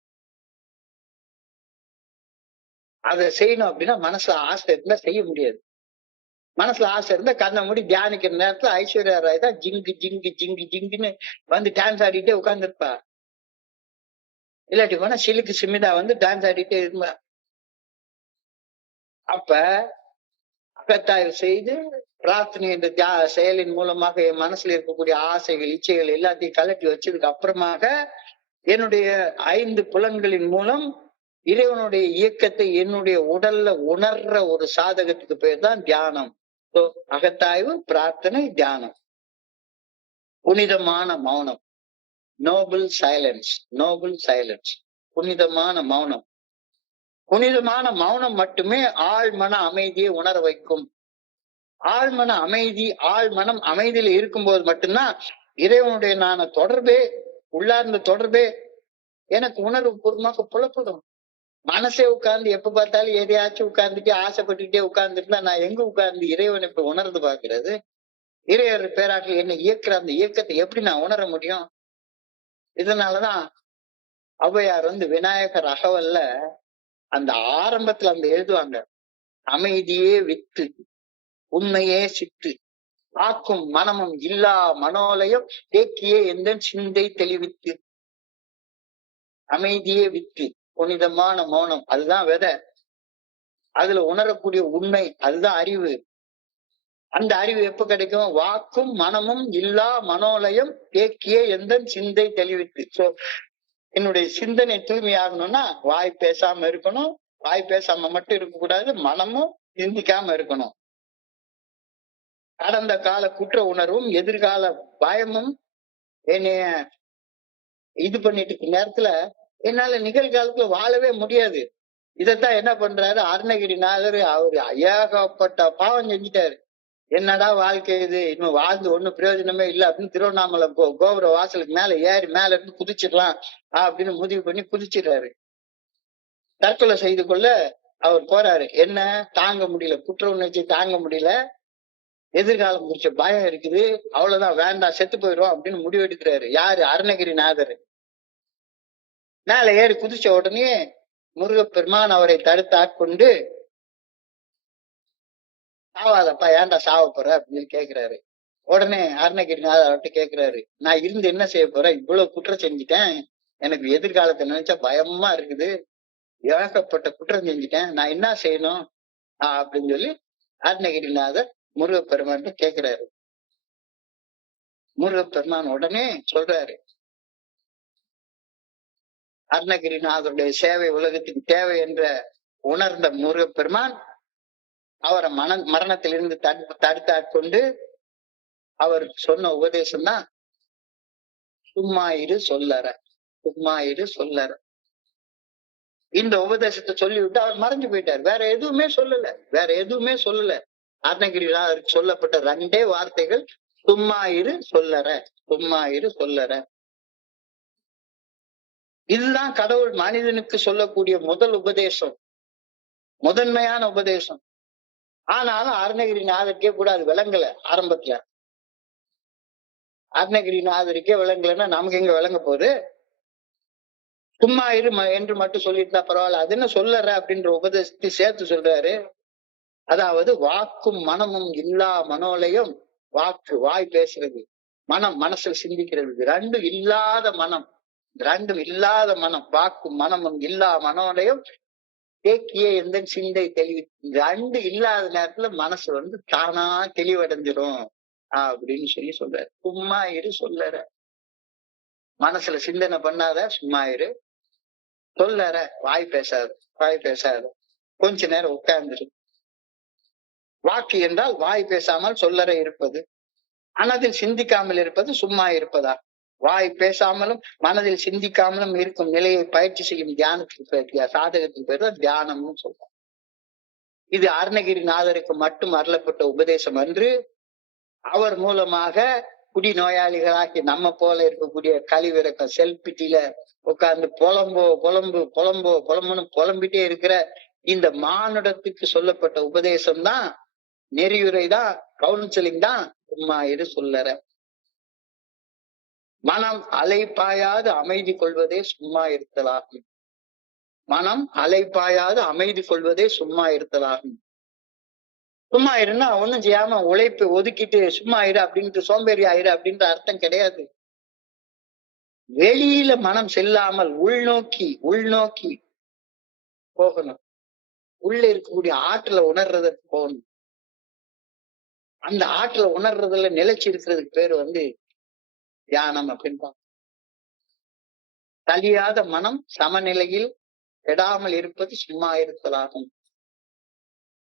அதை செய்யணும் அப்படின்னா மனசுல ஆசை இருந்தா செய்ய முடியாது. மனசுல ஆசை இருந்தா கண்ணை மூடி தியானிக்கிற நேரத்துல ஐஸ்வர்யா ராய் தான் ஜிங்கு ஜிங்கு ஜிங்கு ஜிங்குன்னு வந்து டான்ஸ் ஆடிட்டே உட்கார்ந்துருப்பா. இல்லாட்டி போனா சிலுக்கு சிமிதா வந்து டான்ஸ் ஆடிட்டே இருப்பா. அப்ப அகத்தாய்வு செய்து பிரார்த்தனை என்ற செயலின் மூலமாக என் மனசுல இருக்கக்கூடிய ஆசைகள் இச்சைகள் எல்லாத்தையும் கலட்டி வச்சதுக்கு அப்புறமாக என்னுடைய 5 புலன்களின் மூலம் இறைவனுடைய இயக்கத்தை என்னுடைய உடல்ல உணர்ற ஒரு சாதகத்துக்கு பேர் தான் தியானம். அகத்தாய்வு, பிரார்த்தனை, தியானம். புனிதமான மௌனம், நோபல் சைலன்ஸ், நோபல் சைலன்ஸ், புனிதமான மௌனம். புனிதமான மௌனம் மட்டுமே ஆழ்மன அமைதியை உணர வைக்கும். ஆழ்மன அமைதி, ஆழ்மனம் அமைதியில இருக்கும்போது மட்டும்தான் இறைவனுடைய நான தொடர்பே, உள்ளார்ந்த தொடர்பே எனக்கு உணர்வு பூர்வமாக புலப்படும். மனசே உட்கார்ந்து எப்ப பார்த்தாலும் எதையாச்சும் உட்கார்ந்துட்டு ஆசைப்பட்டுட்டே உட்கார்ந்துட்டு நான் எங்க உட்கார்ந்து இறைவனை இப்ப உணர்ந்து பாக்குறது? இறைவர் பேராற்றல் என்ன இயக்குற அந்த இயக்கத்தை எப்படி நான் உணர முடியும்? இதனாலதான் ஔவையார் விநாயகர் அகவல்ல அந்த ஆரம்பத்துல எழுதுவாங்க, அமைதியே வித்து உண்மையே சித்து ஆக்கும் மனமும் இல்லா மனோலயம் தேக்கியே எந்த சிந்தை தெளிவித்து. அமைதியே வித்து, புனிதமான மௌனம், அதுதான் விதை. அதுல உணரக்கூடிய உண்மை, அதுதான் அறிவு. அந்த அறிவு எப்ப கிடைக்கும்? வாக்கும் மனமும் இல்லா மனோலயம் தேக்கியே எந்த சிந்தை தெளிவித்து. சோ என்னுடைய சிந்தனை தூய்மையாகணும்னா வாய் பேசாம இருக்கணும். வாய் பேசாம மட்டும் இருக்கக்கூடாது, மனமும் சிந்திக்காம இருக்கணும். கடந்த கால குற்ற உணர்வும் எதிர்கால பயமும் என்னைய இது பண்ணிட்டு இருக்க நேரத்துல என்னால நிகழ்காலத்துல வாழவே முடியாது. இதத்தான் என்ன பண்றாரு அருணகிரிநாதர், அவரு ஏகப்பட்ட பாவம் செஞ்சுட்டாரு. என்னடா வாழ்க்கை இது, இன்னும் வாழ்ந்து ஒண்ணும் பிரயோஜனமே இல்லை அப்படின்னு திருவண்ணாமலை கோபுர வாசலுக்கு மேல ஏறி மேல இருந்து குதிச்சிடலாம் அப்படின்னு முடிவு பண்ணி குதிச்சிடுறாரு. தற்கொலை செய்து கொள்ள அவர் போறாரு. என்ன தாங்க முடியல, குற்ற உணர்ச்சி தாங்க முடியல, எதிர்காலம் குறிச்ச பயம் இருக்குது, அவ்வளவுதான் வேண்டாம் செத்து போயிடும் அப்படின்னு முடிவெடுக்கிறாரு. யாரு? அருணகிரிநாதர். மேல ஏறி குதிச்ச உடனே முருகப்பெருமான் அவரை தடுத்து ஆட்கொண்டு, சாவாதப்பா, ஏன்டா சாவ போற அப்படின்னு கேக்குறாரு. உடனே அருணகிரிநாதர் அவர்கிட்ட கேக்குறாரு, நான் இருந்து என்ன செய்ய போறேன், இவ்வளவு குற்றம் செஞ்சுட்டேன், எனக்கு எதிர்காலத்தை நினைச்சா பயமா இருக்குது, ஏகப்பட்ட குற்றம் செஞ்சுட்டேன், நான் என்ன செய்யணும் அப்படின்னு சொல்லி அருணகிரிநாதர் முருகப்பெருமான் கேக்குறாரு. முருகப்பெருமான் உடனே சொல்றாரு, அருணகிரிநாதருடைய சேவை உலகத்துக்கு தேவை என்ற உணர்ந்த முருகப்பெருமான் அவரை மரணத்திலிருந்து தடுத்து ஆட்கொண்டு அவர் சொன்ன உபதேசம் தான் சும்மா இரு சொல்லற, சும்மா இரு சொல்லற. இந்த உபதேசத்தை சொல்லிவிட்டு அவர் மறைஞ்சு போயிட்டார். வேற எதுவுமே சொல்லல, வேற எதுவுமே சொல்லல. அருணகிரிநாதருக்கு சொல்லப்பட்ட 2 வார்த்தைகள், சும்மா இரு சொல்லற, சும்மா இரு சொல்லற. இதுதான் கடவுள் மனிதனுக்கு சொல்லக்கூடிய முதல் உபதேசம், முதன்மையான உபதேசம். ஆனாலும் அருணகிரிநாதருக்கே கூட அது விளங்கல. ஆரம்பத்துல அருணகிரிநாதருக்கே விளங்கலன்னா நமக்கு எங்க விளங்க போகுது? சும்மா இரு என்று மட்டும் சொல்லியிருந்தா பரவாயில்ல, அது என்ன சொல்லற அப்படின்ற உபதேசத்தை சேர்த்து சொல்றாரு. அதாவது வாக்கும் மனமும் இல்லா மனோலயம், வாக்கு வாய் பேசுறது, மனம் மனசுல சிந்திக்கிறது, 2 இல்லாத மனம், 2 இல்லாத மனம், வாக்கும் மனமும் இல்லா மனோலயம் தேக்கிய எந்த சிந்தை தெளிவு. 2 இல்லாத நேரத்துல மனசு தானா தெளிவடைஞ்சிரும் அப்படின்னு சொல்லி சொல்றாரு. சும்மா இரு சொல்லற, மனசுல சிந்தனை பண்ணாத, சும்மா இரு. சொல்லற, வாய் பேசாது, வாய் பேசாத, கொஞ்ச நேரம் உட்கார்ந்துரு. வாக்கு என்றால் வாய் பேசாமல் சொல்லற இருப்பது, மனதில் சிந்திக்காமல் இருப்பது சும்மா இருப்பதா? வாய் பேசாமலும் மனதில் சிந்திக்காமலும் இருக்கும் நிலையை பயிற்சி செய்யும் தியானத்துக்கு சாதகத்துக்கு பேர் தான் தியானம்னு சொல்றோம். இது அருணகிரிநாதருக்கு மட்டும் அருளப்பட்ட உபதேசம் அன்று. அவர் மூலமாக குடி நோயாளிகளாக்கி நம்ம போல இருக்கக்கூடிய கழிவிறக்கம் செல்பிட்டியில உட்கார்ந்து புலம்போ புலம்பு புலம்போ புலம்புன்னு புலம்பிட்டே இருக்கிற இந்த மானுடத்துக்கு சொல்லப்பட்ட உபதேசம் தான், நெறியுரை தான், கவுன்சிலிங் தான் சும்மா இரு சொல்லற. மனம் அலைப்பாயாது அமைதி கொள்வதே சும்மா இருத்தலாகும். மனம் அலைப்பாயாது அமைதி கொள்வதே சும்மா இருத்தலாகும். சும்மா இருன்னா ஒண்ணும் செய்யாம உழைப்பு ஒதுக்கிட்டு சும்மா இரு அப்படின்ட்டு சோம்பேறி ஆயிரு அப்படின்ற அர்த்தம் கிடையாது. வெளியில மனம் செல்லாமல் உள்நோக்கி போகணும். உள்ள இருக்கக்கூடிய ஆற்றலை உணர்றதுக்கு போகணும். அந்த ஆற்றலை உணர்றதுல நிலைச்சு இருக்கிறதுக்கு பேரு தியானம் அப்படின்பாங்க. தலியாத மனம் சமநிலையில் கெடாமல் இருப்பது சும்மா இருத்தலாகும்.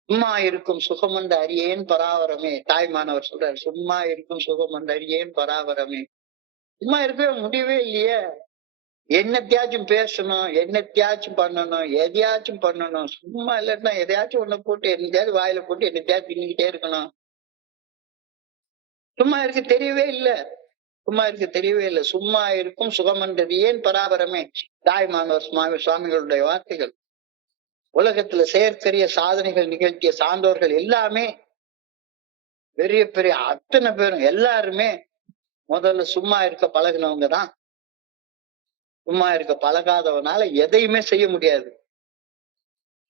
சும்மா இருக்கும் சுகமண்டு அறியேன் பராவரமே. தாய்மானவர் சொல்றாரு, சும்மா இருக்கும் சுகமண்டு அறியேன் பராவரமே. சும்மா இருக்கவே முடியவே இல்லையே. என்னத்தையாச்சும் பேசணும், என்னத்தையாச்சும் பண்ணணும், எதையாச்சும் பண்ணணும். சும்மா இல்லைன்னா எதையாச்சும் ஒண்ணு போட்டு என்னத்தையாவது வாயில போட்டு என்னத்தையாவது தின்னுக்கிட்டே இருக்கணும். சும்மா இருக்க தெரியவே இல்லை. சும்மா இருக்க தெரியவே இல்லை. சும்மா இருக்கும் சுகமன்றது ஏன் பராபரமே. தாய்மானவர் சுவாமிகளுடைய வார்த்தைகள். உலகத்துல செயற்கரிய சாதனைகள் நிகழ்த்திய சான்றோர்கள் எல்லாமே, பெரிய பெரிய அத்தனை பேரும் எல்லாருமே முதல்ல சும்மா இருக்க பழகினவங்க தான். சும்மா இருக்க பழகாதவனால எதையுமே செய்ய முடியாது.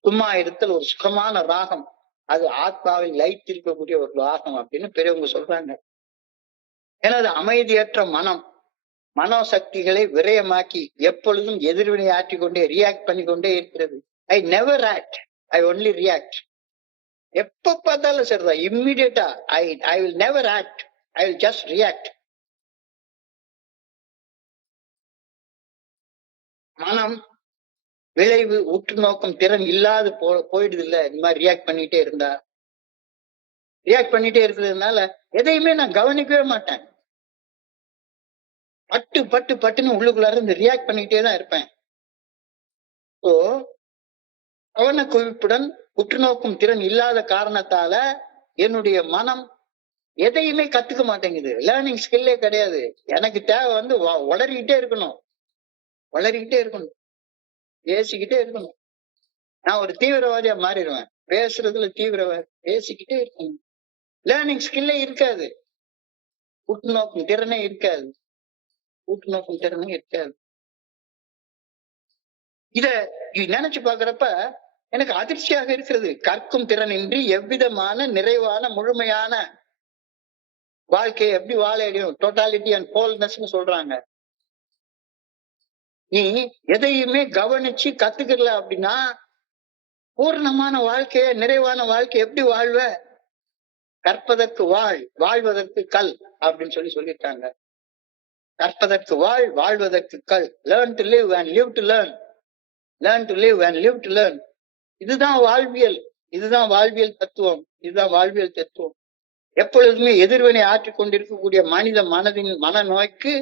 சும்மா இருத்தல் ஒரு சுகமான ராகம், அது ஆத்மாவில் லயித்திருக்கக்கூடிய ஒரு ராகம் அப்படின்னு பெரியவங்க சொல்றாங்க. எனது அமைதியற்ற மனம் மனோசக்திகளை விரயமாக்கி எப்பொழுதும் எதிர்வினை ஆற்றிக் கொண்டே ரியாக்ட் பண்ணி கொண்டே இருக்கிறது. I never act, I only react. எப்ப பார்த்தாலும் சரிதான், இம்மிடியட்டா I will never act, I will just react. மனம் விளைவு உற்று நோக்கும் திறன் இல்லாது போயிடுது இல்ல. இந்த மாதிரி ரியாக்ட் பண்ணிட்டே இருந்தா, ரியாக்ட் பண்ணிட்டே இருக்கிறதுனால எதையுமே நான் கவனிக்கவே மாட்டேன். பட்டு பட்டு பட்டுன்னு உள்ளுக்குள்ளார இருந்து ரியாக்ட் பண்ணிட்டே தான் இருப்பேன். ஓ கவன குவிப்புடன் உற்று நோக்கும் திறன் இல்லாத காரணத்தால என்னுடைய மனம் எதையுமே கத்துக்க மாட்டேங்குது. லேர்னிங் ஸ்கில்லே கிடையாது. எனக்கு தேவை வந்து வளரிக்கிட்டே இருக்கணும், வளரிக்கிட்டே இருக்கணும், பேசிக்கிட்டே இருக்கணும். நான் ஒரு தீவிரவாதியா மாறிடுவேன். பேசுறதுல தீவிரவாதி, பேசிக்கிட்டே இருக்கணும். லேர்னிங் ஸ்கில்லே இருக்காது, உற்று நோக்கும் திறனே இருக்காது, உற்று நோக்கும் திறனே இருக்காது. இத நினைச்சு பாக்குறப்ப எனக்கு அதிர்ச்சியாக இருக்கிறது. கற்கும் திறனின்றி எவ்விதமான நிறைவான முழுமையான வாழ்க்கையை எப்படி வாழ முடியும்? டோட்டாலிட்டி அண்ட் ஹோல்னஸ் சொல்றாங்க. நீ எதையுமே கவனிச்சு கத்துக்கல அப்படின்னா பூர்ணமான வாழ்க்கைய, நிறைவான வாழ்க்கை எப்படி வாழ்வ? கற்பதற்கு வாழ், வாழ்வதற்கு கல் அப்படின்னு சொல்லியிருக்காங்க. கற்பதற்கு வாழ், வாழ்வதற்கு கல். Learn to live and live to learn, learn to live and live to learn. இதுதான் வாழ்வியல், இதுதான் வாழ்வியல் தத்துவம், இதுதான் வாழ்வியல் தத்துவம். எப்பொழுதுமே எதிர்வினை ஆற்றிக் கொண்டிருக்கக்கூடிய மனித மனதின் மனநோய்க்கு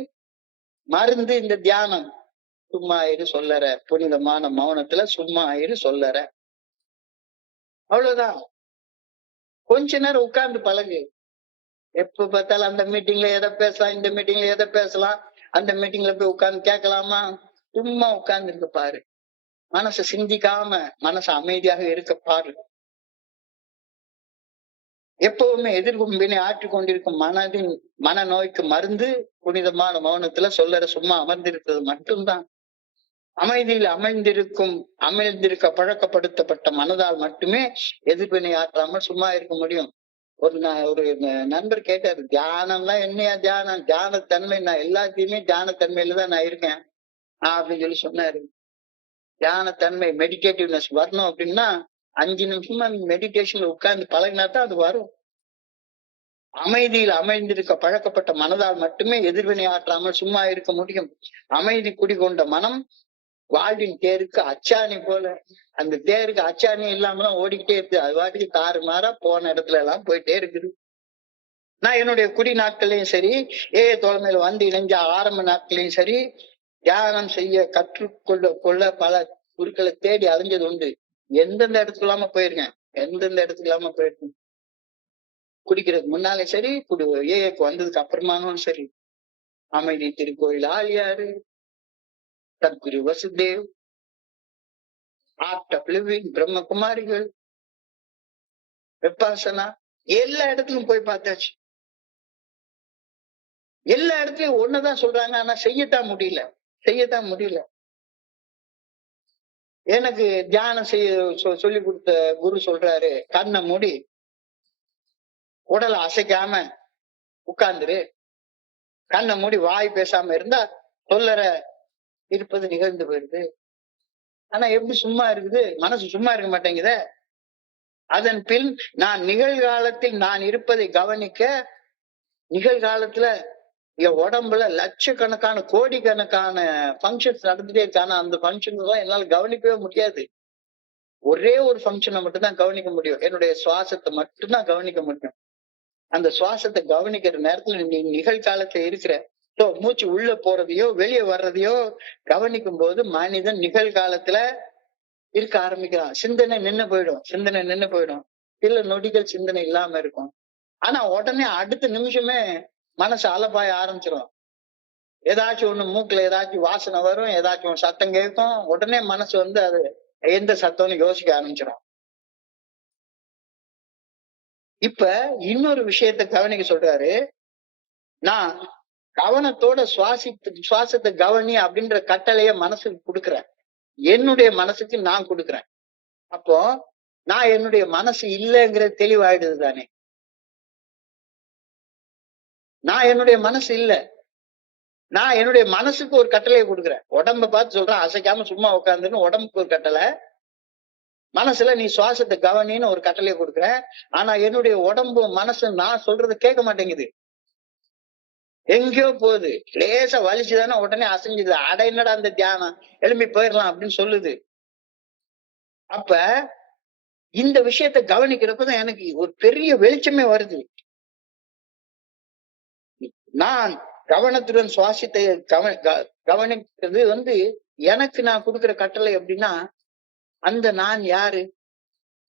மருந்து இந்த தியானம். சும்மா இரு சொல்லற, புனிதமான மௌனத்துல சும்மா இரு சொல்லற, அவ்வளவுதான். கொஞ்ச நேரம் உட்கார்ந்து பழகு. எப்ப பார்த்தாலும் அந்த மீட்டிங்ல எதை பேசலாம், இந்த மீட்டிங்ல எதை பேசலாம், அந்த மீட்டிங்ல போய் உட்கார்ந்து கேட்கலாமா? சும்மா உட்கார்ந்து இருக்க பாரு. மனசை சிந்திக்காம மனசு அமைதியாக இருக்க பாரு. எப்பவுமே எதிர்கொம்பினை ஆற்றிக் கொண்டிருக்கும் மனதின் மனநோய்க்கு மருந்து புனிதமான மௌனத்துல சொல்லற சும்மா அமர்ந்திருக்கிறது மட்டும்தான். அமைதியில் அமர்ந்திருக்க பழக்கப்படுத்தப்பட்ட மனதால் மட்டுமே எதிர்வினை ஆற்றாமல் சும்மா இருக்க முடியும். ஒரு நண்பர் கேட்டாரு, தியானம்லாம் என்னையா தியானம், தியானத்தன்மை, நான் எல்லாத்தையுமே தியானத்தன்மையில தான் நான் இருக்கேன் அப்படின்னு சொன்னாரு. தியானத்தன்மை மெடிடேட்டிவ்னஸ் வரணும் அப்படின்னா 5 நிமிஷமா மெடிடேஷன்ல உட்கார்ந்து பழகினா தான் அது வரும். அமைதியில் அமைந்திருக்க பழக்கப்பட்ட மனதால் மட்டுமே எதிர்வினை ஆற்றாமல் சும்மா இருக்க முடியும். அமைதி குடிகொண்ட மனம் வாழ்வின் தேருக்கு அச்சாணி போல. அந்த தேருக்கு அச்சாணி இல்லாமலாம் ஓடிக்கிட்டே இருக்கு. அது வாட்டுக்கு தாறுமாறா போன இடத்துல எல்லாம் போயிட்டே இருக்குது. நான் என்னுடைய குடி நாட்களையும் சரி, தோழமையில வந்து இணைஞ்ச ஆரம்ப நாட்களையும் சரி, தியானம் செய்ய கற்றுக்கொள்ள பல குருக்களை தேடி அலைஞ்சது உண்டு. எந்தெந்த இடத்துக்கு இல்லாம போயிருக்கேன், எந்தெந்த இடத்துக்கு இல்லாம போயிருக்கேன். குடிக்கிறதுக்கு முன்னாலே சரி, ஏஏக்கு வந்ததுக்கு அப்புறமானும் சரி. அமைதி திருக்கோயில் Aliyar, Sadhguru Vasudev, art of living, பிரம்மகுமாரிகள், விபாசனா, எல்லா இடத்துக்கும் போய் பார்த்தாச்சு. எல்லா இடத்துலயும் ஒண்ணுதான் சொல்றாங்க, ஆனா செய்யத்தான் முடியல. எனக்கு தியானம் செய்ய சொல்லி கொடுத்த குரு சொல்றாரு, கண்ணை மூடி உடலை அசைக்காம உட்கார்ந்துரு, கண்ணை மூடி வாய் பேசாம இருந்தா சொல்லற இருப்பது நிகழ்ந்து போயிருது. ஆனா எப்படி சும்மா இருக்குது? மனசு சும்மா இருக்க மாட்டேங்குத. அதன் பின் நான் நிகழ்காலத்தில் நான் இருப்பதை கவனிக்க, நிகழ்காலத்துல என் உடம்புல லட்சக்கணக்கான கோடிக்கணக்கான ஃபங்க்ஷன்ஸ் நடந்துட்டே இருக்கு. ஆனா அந்த ஃபங்க்ஷன்ஸ் எல்லாம் என்னால கவனிக்கவே முடியாது. ஒரே ஒரு ஃபங்க்ஷனை மட்டும் தான் கவனிக்க முடியும். என்னுடைய சுவாசத்தை மட்டும்தான் கவனிக்க முடியும். அந்த சுவாசத்தை கவனிக்கிற நேரத்துல நீ நிகழ்காலத்துல இருக்கிற. சோ மூச்சு உள்ள போறதையோ வெளியே வர்றதையோ கவனிக்கும் போது மனிதன் நிகழ்காலத்துல இருக்க ஆரம்பிக்கிறான். சிந்தனை நின்னு போயிடும். சில நொடிகள் சிந்தனை இல்லாம இருக்கும். ஆனா உடனே அடுத்த நிமிஷமே மனசு அலப்பாய ஆரம்பிச்சிடும். ஏதாச்சும் ஒண்ணு மூக்குல ஏதாச்சும் வாசனை வரும், ஏதாச்சும் சத்தம் கேட்கும். உடனே மனசு அது எந்த சத்தம்னு யோசிக்க ஆரம்பிச்சிடும். இப்ப இன்னொரு விஷயத்த கவனிக்க சொல்றாரு. நான் கவனத்தோட சுவாசத்தை கவனி அப்படின்ற கட்டளைய மனசுக்கு கொடுக்குறேன். என்னுடைய மனசுக்கு நான் கொடுக்குறேன். அப்போ நான் என்னுடைய மனசு இல்லைங்கிறது தெளிவாயிடுது தானே. நான் என்னுடைய மனசு இல்ல. நான் என்னுடைய மனசுக்கு ஒரு கட்டளையை கொடுக்குறேன். உடம்ப பார்த்து சொல்றேன் அசைக்காம சும்மா உட்காந்துன்னு உடம்புக்கு ஒரு கட்டளை, மனசுல நீ சுவாசத்தை கவனின்னு ஒரு கட்டளையை கொடுக்குறேன். ஆனா என்னுடைய உடம்பு மனசு நான் சொல்றது கேட்க மாட்டேங்குது. எங்கேயோ போகுது. லேசா வலிச்சுதானே உடனே அசைஞ்சுது. அட என்னடா அந்த தியானம், எழும்பி போயிடலாம் அப்படின்னு சொல்லுது. அப்ப இந்த விஷயத்த கவனிக்கிறப்பதான் எனக்கு ஒரு பெரிய வெளிச்சமே வருது. நான் கவனத்துடன் சுவாசத்தை கவனிக்கிறது எனக்கு நான் கொடுக்கிற கட்டளை எப்படின்னா, அந்த நான் யாரு?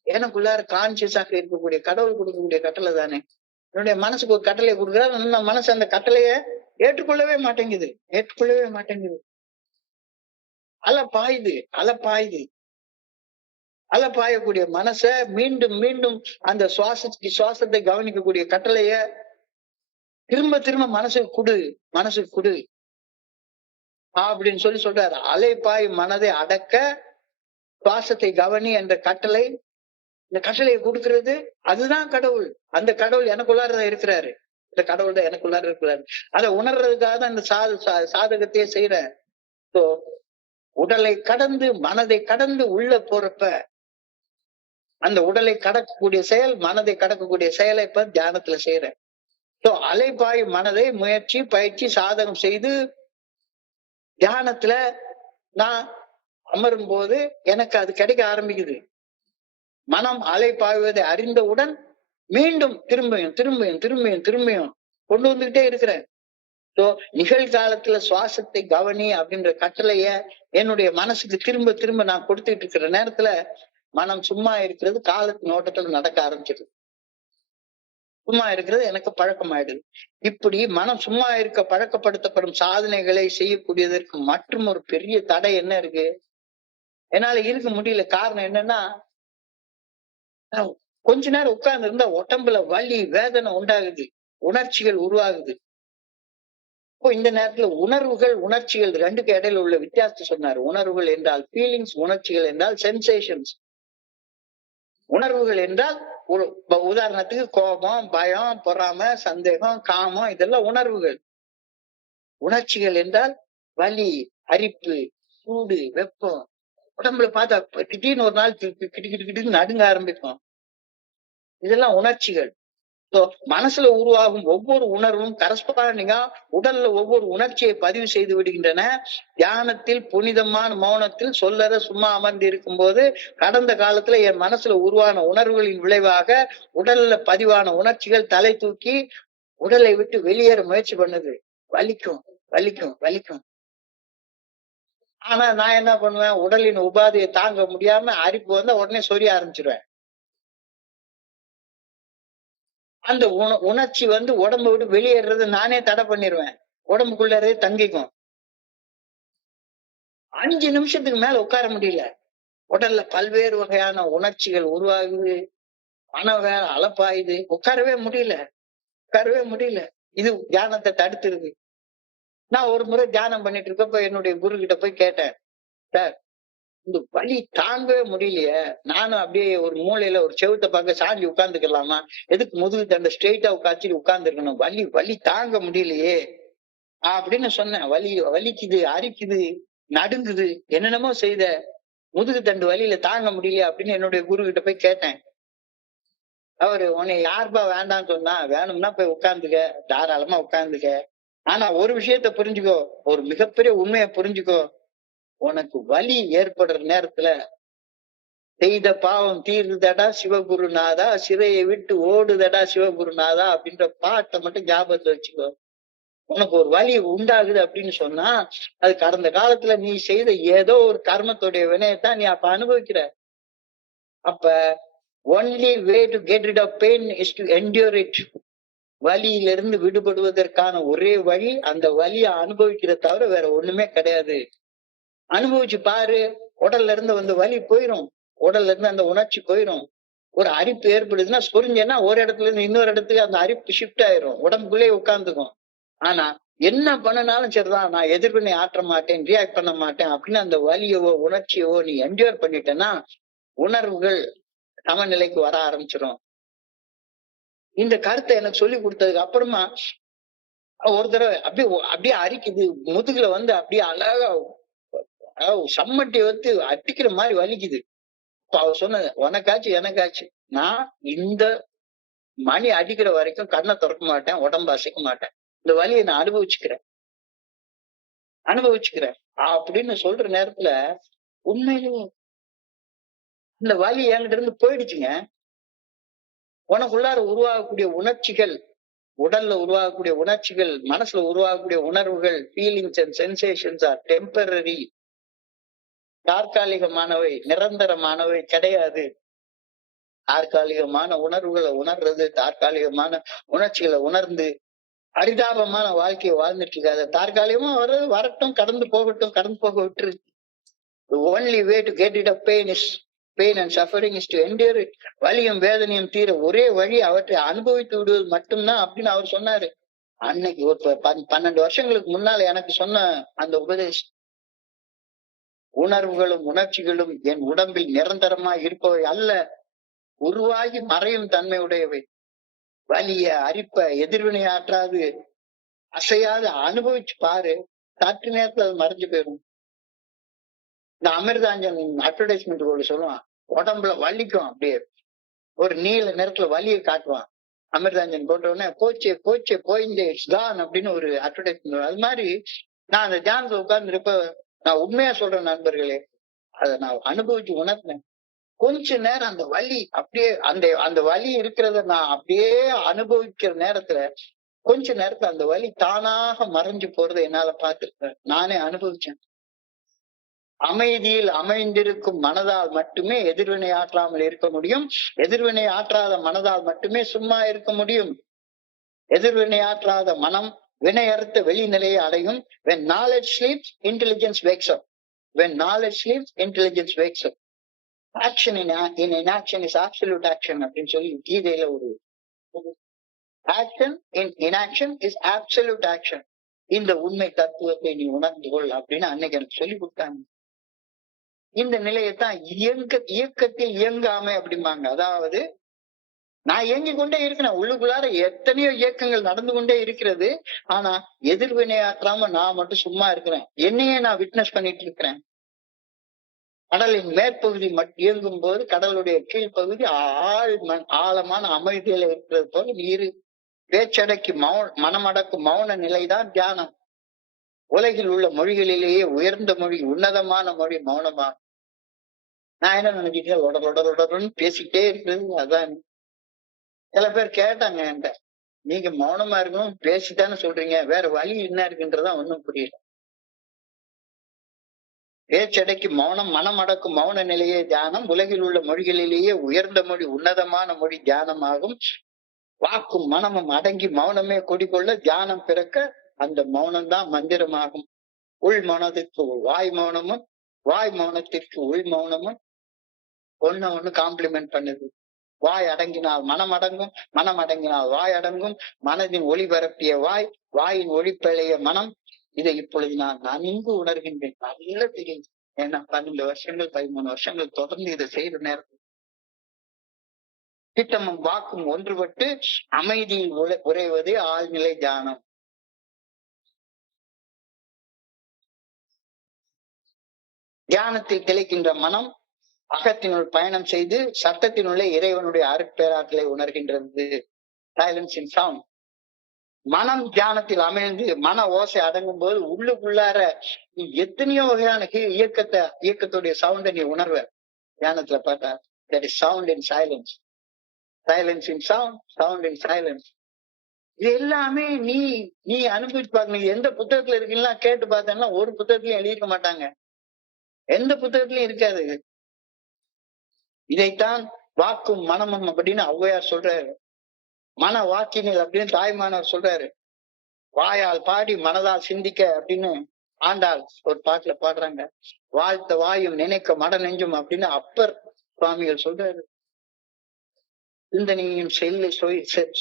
எனக்குள்ளார கான்சியஸாக இருக்கக்கூடிய கடவுள் கொடுக்கக்கூடிய கட்டளை தானே. என்னுடைய மனசுக்கு ஒரு கட்டளை கொடுக்குறா, மனசு அந்த கட்டளைய ஏற்றுக்கொள்ளவே மாட்டேங்குது. அல பாயக்கூடிய மனச மீண்டும் மீண்டும் அந்த சுவாசத்தை கவனிக்கக்கூடிய கட்டளைய திரும்ப திரும்ப மனசுக்கு குடு அப்படின்னு சொல்றாரு. அலைப்பாய் மனதை அடக்க சுவாசத்தை கவனி என்ற கட்டளை. இந்த கட்டளையை கொடுக்கிறது அதுதான் கடவுள். அந்த கடவுள் எனக்குள்ளாரதான் இருக்கிறாரு. இந்த கடவுள் தான் எனக்குள்ளார இருக்கிறாரு. அதை உணர்றதுக்காக தான் இந்த சாதகத்தையே செய்யறேன். உடலை கடந்து மனதை கடந்து உள்ள போறப்ப அந்த உடலை கடக்கக்கூடிய செயல், மனதை கடக்கக்கூடிய செயலை இப்ப தியானத்துல செய்யறேன். அலைப்பாய் மனதை முயற்சி பயிற்சி சாதகம் செய்து தியானத்துல நான் அமரும் போது எனக்கு அது கிடைக்க ஆரம்பிக்குது. மனம் அலைப்பாய்வதை அறிந்தவுடன் மீண்டும் திரும்பியும் கொண்டு வந்துகிட்டே இருக்கிறேன். நிகழ்காலத்துல சுவாசத்தை கவனி அப்படின்ற கட்டளைய என்னுடைய மனசுக்கு திரும்ப திரும்ப நான் கொடுத்துட்டு இருக்கிற நேரத்துல மனம் சும்மா இருக்கிறது காலத்தின் ஓட்டத்துல நடக்க ஆரம்பிச்சிருது. சும்மா இருக்கிறது எனக்கு பழக்கமாயிடுது. இப்படி மனம் சும்மா இருக்க பழக்கப்படுத்தப்படும் சாதனைகளை செய்யக்கூடியதற்கு மற்றும் ஒரு பெரிய தடை என்ன இருக்கு? என்னால இருக்க முடியல. காரணம் என்னன்னா, கொஞ்ச நேரம் உட்கார்ந்து இருந்தா உடம்புல வலி வேதனை உண்டாகுது, உணர்ச்சிகள் உருவாகுது. இப்போ இந்த நேரத்துல உணர்வுகள் உணர்ச்சிகள் ரெண்டுக்கு இடையில உள்ள வித்தியாசத்தை சொன்னாரு. உணர்வுகள் என்றால் ஃபீலிங்ஸ், உணர்ச்சிகள் என்றால் சென்சேஷன்ஸ். உணர்வுகள் என்றால் உதாரணத்துக்கு கோபம், பயம், பொறாமை, சந்தேகம், காமம், இதெல்லாம் உணர்வுகள். உணர்ச்சிகள் என்றால் வலி, அரிப்பு, சூடு, வெப்பம். உடம்புல பார்த்தா திடீர்னு ஒரு நாள் கிட்டு நடுங்க ஆரம்பிக்கும். இதெல்லாம் உணர்ச்சிகள். மனசுல உருவாகும் ஒவ்வொரு உணர்வும் கரஸ்பாண்டிங்கா உடல்ல ஒவ்வொரு உணர்ச்சியை பதிவு செய்து விடுகின்றன. தியானத்தில் புனிதமான மௌனத்தில் சொல்லற சும்மா அமர்ந்து இருக்கும் போது கடந்த காலத்துல என் மனசுல உருவான உணர்வுகளின் விளைவாக உடல்ல பதிவான உணர்ச்சிகள் தலை தூக்கி உடலை விட்டு வெளியேற முயற்சி பண்ணுது. வலிக்கும். ஆனா நான் என்ன பண்ணுவேன், உடலின் உபாதையை தாங்க முடியாம அரிப்பு வந்தா உடனே சொரிய ஆரம்பிச்சிருவேன். அந்த உணர்ச்சி உடம்பு விட்டு வெளியேறது நானே தடை பண்ணிடுவேன். உடம்புக்குள்ளே தங்கிக்கும். 5 நிமிஷத்துக்கு மேல உட்கார முடியல. உடல்ல பல்வேறு வகையான உணர்ச்சிகள் உருவாகுது. மனம் வேற அலப்பாயுது. உட்காரவே முடியல. இது தியானத்தை தடுத்துருது. நான் ஒரு முறை தியானம் பண்ணிட்டு இருக்கப்ப என்னுடைய குரு கிட்ட போய் கேட்டேன், சார் இந்த வலி தாங்கவே முடியலையே, நானும் அப்படியே ஒரு மூலையில ஒரு செவுத்த பார்க்க சாஞ்சி உட்கார்ந்துக்கலாமா, எதுக்கு முதுகு தண்டை ஸ்ட்ரெயிட்டா உட்காந்துட்டு உட்கார்ந்து இருக்கணும், வலி தாங்க முடியலையே அப்படின்னு சொன்னேன். வலிக்குது, அரிக்குது, நடுங்குது, என்னென்னமோ செய்த, முதுகு தண்டு வலியில தாங்க முடியலையா அப்படின்னு என்னுடைய குரு கிட்ட போய் கேட்டேன். அவரு உன்னை யாருப்பா வேண்டாம்னு சொன்னா, வேணும்னா போய் உட்கார்ந்துக்க, தாராளமா உட்கார்ந்துக்க, ஆனா ஒரு விஷயத்த புரிஞ்சுக்கோ, ஒரு மிகப்பெரிய உண்மையை புரிஞ்சுக்கோ. உனக்கு வலி ஏற்படுற நேரத்துல செய்த பாவம் தீருதடா சிவகுருநாதா, சிறையை விட்டு ஓடுதடா சிவகுருநாதா அப்படின்ற பாட்டை மட்டும் ஞாபகத்துல வச்சுக்கோ. உனக்கு ஒரு வலி உண்டாகுது அப்படின்னு சொன்னா அது கடந்த காலத்துல நீ செய்த ஏதோ ஒரு கர்மத்துடைய வினையத்தான் நீ அப்ப அனுபவிக்கிற. அப்ப only way to get rid of pain is to endure it. வலியிலிருந்து விடுபடுவதற்கான ஒரே வழி அந்த வலியை அனுபவிக்கிற தவிர வேற ஒண்ணுமே கிடையாது. அனுபவிச்சு பாரு. உடல்ல இருந்து வந்து வலி போயிரும். உடல்ல இருந்து அந்த உணர்ச்சி போயிரும். ஒரு அரிப்பு ஏற்படுதுன்னா சொரிஞ்சேன்னா ஒரு இடத்துல இருந்து இன்னொரு இடத்துக்கு அந்த அரிப்பு ஷிஃப்ட் ஆயிரும். உடம்புக்குள்ளேயே உட்கார்ந்துக்கும். ஆனா என்ன பண்ணனாலும் சரிதான், நான் எதிர்வினை ஆற்ற மாட்டேன், ரியாக்ட் பண்ண மாட்டேன் அப்படின்னு அந்த வலியவோ உணர்ச்சியவோ நீ என்ஜாய் பண்ணிட்டேன்னா உணர்வுகள் சமநிலைக்கு வர ஆரம்பிச்சிடும். இந்த கருத்தை எனக்கு சொல்லி கொடுத்ததுக்கு அப்புறமா ஒரு தடவை அப்படியே அரிக்குது முதுகுல வந்து அப்படியே அழகா சம்மட்டி வந்து அடிக்கிற மாதிரி வலிக்குது. அப்ப அவ சொன்னது, உனக்காச்சு எனக்காச்சு, நான் இந்த மணி அடிக்கிற வரைக்கும் கண்ணை திறக்க மாட்டேன், உடம்பு அசைக்க மாட்டேன், இந்த வலியை நான் அனுபவிச்சுக்கிறேன் அப்படின்னு சொல்ற நேரத்துல உண்மையிலேயே இந்த வலி என்கிட்ட இருந்து போயிடுச்சுங்க. உனக்குள்ளார உருவாகக்கூடிய உணர்ச்சிகள், உடல்ல உருவாகக்கூடிய உணர்ச்சிகள், மனசுல உருவாகக்கூடிய உணர்வுகள், feelings and sensations are temporary. தற்காலிகமானவை, நிரந்தரமானவை கிடையாது. தற்காலிகமான உணர்வுகளை உணர்றது, தற்காலிகமான உணர்ச்சிகளை உணர்ந்து அரிதாபமான வாழ்க்கையை வாழ்ந்துட்டு இருக்காது. தற்காலிகமா வர்றது வரட்டும், கடந்து போக விட்டுரு. The only way to get rid of pain and suffering is to endure it. வலியும் வேதனையும் தீர ஒரே வழி அவற்றை அனுபவித்து விடுவது மட்டும்தான் அப்படின்னு அவர் சொன்னாரு. அன்னைக்கு ஒரு 12 வருஷங்களுக்கு முன்னால எனக்கு சொன்ன அந்த உபதேசம். உணர்வுகளும் உணர்ச்சிகளும் என் உடம்பில் நிரந்தரமாய் இருப்பவை அல்ல, உருவாகி மறையும் தன்மை உடையவை. வலிய அரிப்ப எதிர்வினை ஆற்றாது அசையாது அனுபவிச்சு பாரு, சற்று நேரத்துல அது மறைஞ்சு போயிடும். இந்த அமிர்தாஞ்சன் அட்வர்டைஸ்மெண்ட் போர்டு சொல்லுவான், உடம்புல வலிக்கும், அப்படியே ஒரு நீல நேரத்துல வலியை காட்டுவான். அமிர்தாஞ்சன் போட்ட உடனே போச்சே போயிந்தே இட்ஸ் கான் அப்படின்னு ஒரு அட்வர்டைஸ்மெண்ட். அது மாதிரி நான் அந்த தியானத்துல உட்கார்ந்து இருப்ப நான் உண்மையா சொல்றேன் நண்பர்களே, அதை நான் அனுபவிச்சு உணர்ந்தேன். கொஞ்ச நேரம் அந்த வலி அப்படியே அந்த வலி இருக்கிறத நான் அப்படியே அனுபவிக்கிற நேரத்துல கொஞ்ச நேரத்துல அந்த வலி தானாக மறைஞ்சு போறதை என்னால பார்த்திருக்கேன், நானே அனுபவிச்சேன். அமைதியில் அமைந்திருக்கும் மனதால் மட்டுமே எதிர்வினை ஆற்றாமல் இருக்க முடியும். எதிர்வினை ஆற்றாத மனதால் மட்டுமே சும்மா இருக்க முடியும். எதிர்வினை ஆற்றாத மனம் வினையறுத்த வெளிநிலையை அடையும். When knowledge sleeps, intelligence wakes up. When knowledge sleeps, intelligence wakes up. Action in inaction is absolute action அப்படின்னு சொல்லி கீதையில ஒரு action in inaction is absolute action. இந்த உண்மை தத்துவத்தை நீ உணர்ந்து கொள் அப்படின்னு அன்னைக்கு எனக்கு சொல்லி கொடுத்தாங்க. இந்த நிலையத்தான் இயக்கத்தில் இயங்காமை அப்படிம்பாங்க. அதாவது நான் இயங்கிக் கொண்டே இருக்கிறேன், உள்ளுக்குள்ளார எத்தனையோ இயக்கங்கள் நடந்து கொண்டே இருக்கிறது. ஆனா எதிர்வினையாற்றாம நான் மட்டும் சும்மா இருக்கிறேன், என்னையே நான் விட்னஸ் பண்ணிட்டு இருக்கிறேன். கடலின் மேற்பகுதி இயங்கும் போது கடலுடைய கீழ்ப்பகுதி ஆழமான அமைதியில இருக்கிறது போல நீரு. பேச்சடக்கி மனமடக்கும் மௌன நிலைதான் தியானம். உலகில் உள்ள மொழிகளிலேயே உயர்ந்த மொழி, உன்னதமான மொழி மௌனமா. நான் என்ன நினைச்சிட்டேன், உடலுடன் பேசிக்கிட்டே இருக்கிறது அதான். சில பேர் கேட்டாங்க என்கிட்ட, நீங்க மௌனமா இருக்கணும் பேசித்தானே சொல்றீங்க, வேற வழி என்ன இருக்குன்றதா ஒன்னும் புரியல. பேச்சடைக்கு மௌனம், மனமடக்கும் மௌன நிலையே தியானம். உலகில் உள்ள மொழிகளிலேயே உயர்ந்த மொழி, உன்னதமான மொழி தியானமாகும். வாக்கும் மனமும் அடங்கி மௌனமே குடிக்கொள்ள தியானம் பிறக்க அந்த மௌனம் தான் மந்திரமாகும். உள் மௌனத்திற்கு வாய் மௌனமும், வாய் மௌனத்திற்கு உள் மௌனமும் ஒண்ணு காம்ப்ளிமெண்ட் பண்ணுது. வாய் அடங்கினால் மனம் அடங்கும், மனம் அடங்கினால் வாய் அடங்கும். மனதின் ஒளி பரப்பிய வாய், வாயின் ஒளிப்பழைய மனம். இதை இப்பொழுது நான் நன்கு உணர்கின்றேன். நல்ல தெரியும். ஏன்னா 12 வருஷங்கள் 13 வருஷங்கள் தொடர்ந்து இதை செய்த நேரத்தில் திட்டமும் வாக்கும் ஒன்றுபட்டு அமைதியில் உறைவதே ஆழ்நிலை தியானம். தியானத்தில் திளைக்கின்ற மனம் அகத்தினுள் பயணம் செய்து சத்தத்தினுள்ளே இறைவனுடைய அருட்பேராற்றலை உணர்கின்றது. Silence in sound. மனம் தியானத்தில் அமைந்து மன ஓசை அடங்கும் போது உள்ளுக்குள்ளார நீ எத்தனையோ வகையான இயக்கத்துடைய சவுண்டை நீ உணர்வ. தியானத்துல பார்த்தா that is sound in silence, silence in sound, sound in silence. இது எல்லாமே நீ நீ அனுபவிச்சு பார்க்கணும். எந்த புத்தகத்துல இருக்குன்னா கேட்டு பார்த்தேன்னா ஒரு புத்தகத்திலயும் எழுதிக்க மாட்டாங்க, எந்த புத்தகத்திலயும் இருக்காது. இதைத்தான் வாக்கும் மனமும் அப்படின்னு ஔவையார் சொல்றாரு. மன வாக்கினில் அப்படின்னு தாய்மானவர் சொல்றாரு. வாயால் பாடி மனதால் சிந்திக்க அப்படின்னு ஆண்டாள் ஒரு பாட்டுல பாடுறாங்க. வாழ்த்த வாயும் நினைக்க மட நெஞ்சும் அப்படின்னு அப்பர் சுவாமிகள் சொல்றாரு. சிந்தனையும்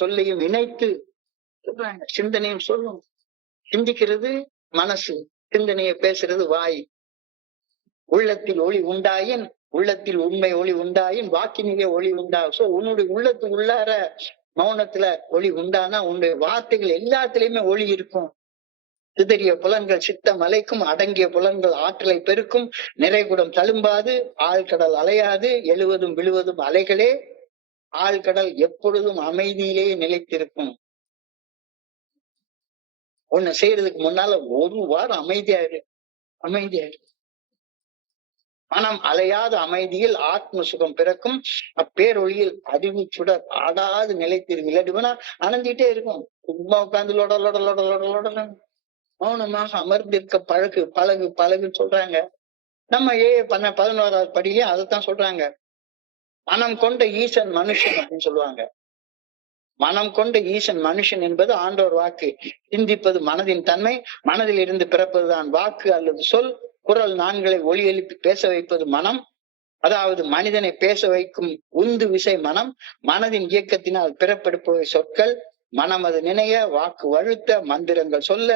சொல்லையும் இணைத்து சொல்றாங்க. சிந்தனையும் சொல்லும். சிந்திக்கிறது மனசு, சிந்தனையை பேசுறது வாய். உள்ளத்தில் ஒளி உண்டாயின், உள்ளத்தில் உண்மை ஒளி உண்டாயின் வாக்கினிலே ஒளி உண்டாகும். சோ உன்னுடைய உள்ளத்துக்கு உள்ளார மௌனத்துல ஒளி உண்டானா உன்னுடைய வார்த்தைகள் எல்லாத்திலயுமே ஒளி இருக்கும். சிதறிய புலன்கள் சித்தம் அலைக்கும், அடங்கிய புலன்கள் ஆற்றலை பெருக்கும், நிறைகுடம் தழும்பாது, ஆழ்கடல் அலையாது, எழுவதும் விழுவதும் அலைகளே, ஆழ்கடல் எப்பொழுதும் அமைதியிலே நிலைத்திருக்கும். ஒண்ணு செய்யறதுக்கு முன்னால ஒரு வாரம் அமைதியாயிரு, அமைதியாயிரு. மனம் அலையாத அமைதியில் ஆத்ம சுகம் பிறக்கும். அப்பேரொழியில் அறிவு சுடர் ஆடாது நிலைத்திருக்கு. இல்லாட்டினா அணைஞ்சிட்டே இருக்கும். சும்மா உட்கார்ந்து லொட லொட லொட லொட லொட மௌனமாக அமர்ந்திருக்க பழகு பழகு பழகுன்னு சொல்றாங்க. நம்ம 11வது படியிலே அதைத்தான் சொல்றாங்க. மனம் கொண்ட ஈசன் மனுஷன் அப்படின்னு சொல்லுவாங்க. மனம் கொண்ட ஈசன் மனுஷன் என்பது ஆண்டோர் வாக்கு. சிந்திப்பது மனதின் தன்மை. மனதில் இருந்து பிறப்பதுதான் வாக்கு அல்லது சொல். குரல் நான்களை ஒலி எழுப்பி பேச வைப்பது மனம். அதாவது மனிதனை பேச வைக்கும் உந்து விசை மனம். மனதின் இயக்கத்தினால் பிறப்பெடுப்பவை சொற்கள். மனம் அது நினைய, வாக்கு வழுத்த, மந்திரங்கள் சொல்ல,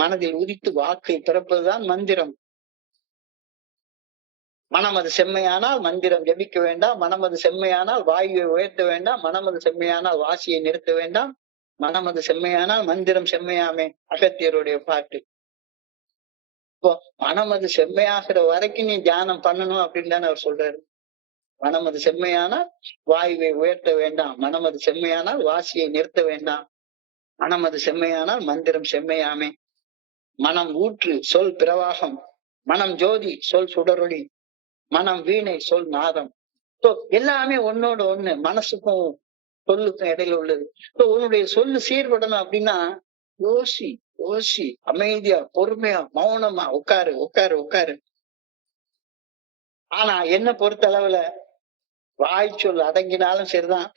மனதில் உதித்து வாக்கை பிறப்பதுதான் மந்திரம். மனம் அது செம்மையானால் மந்திரம் ஜபிக்க வேண்டாம். மனம் அது செம்மையானால் வாயுவை உயர்த்த வேண்டாம். மனம் அது செம்மையானால் வாசியை நிறுத்த வேண்டாம். மனம் அது செம்மையானால் மந்திரம் செம்மையாமே, அகத்தியருடைய பாட்டு. இப்போ மனம் அது செம்மையாகிற வரைக்கும் நீ தியானம் பண்ணணும் அப்படின்னு தானே அவர் சொல்றாரு. மனம் அது செம்மையானால் வாயுவை உயர்த்த வேண்டாம். மனம் அது செம்மையானால் வாசியை நிறுத்த வேண்டாம். மனம் அது செம்மையானால் மந்திரம் செம்மையாமே. மனம் ஊற்று, சொல் பிரவாகம். மனம் ஜோதி, சொல் சுடரொளி. மனம் வீணை, சொல் நாதம். எல்லாமே ஒன்னோட ஒண்ணு, மனசுக்கும் சொல்லுக்கும் இடையில உள்ளது. உன்னுடைய சொல்லு சீர்படணும் அப்படின்னா யோசி யோசி, அமைதியா பொறுமையா மௌனமா உட்காரு உட்காரு உட்காரு. ஆனா என்ன பொறுத்த அளவுல வாய் சொல் அடங்கினாலும் சரிதான்,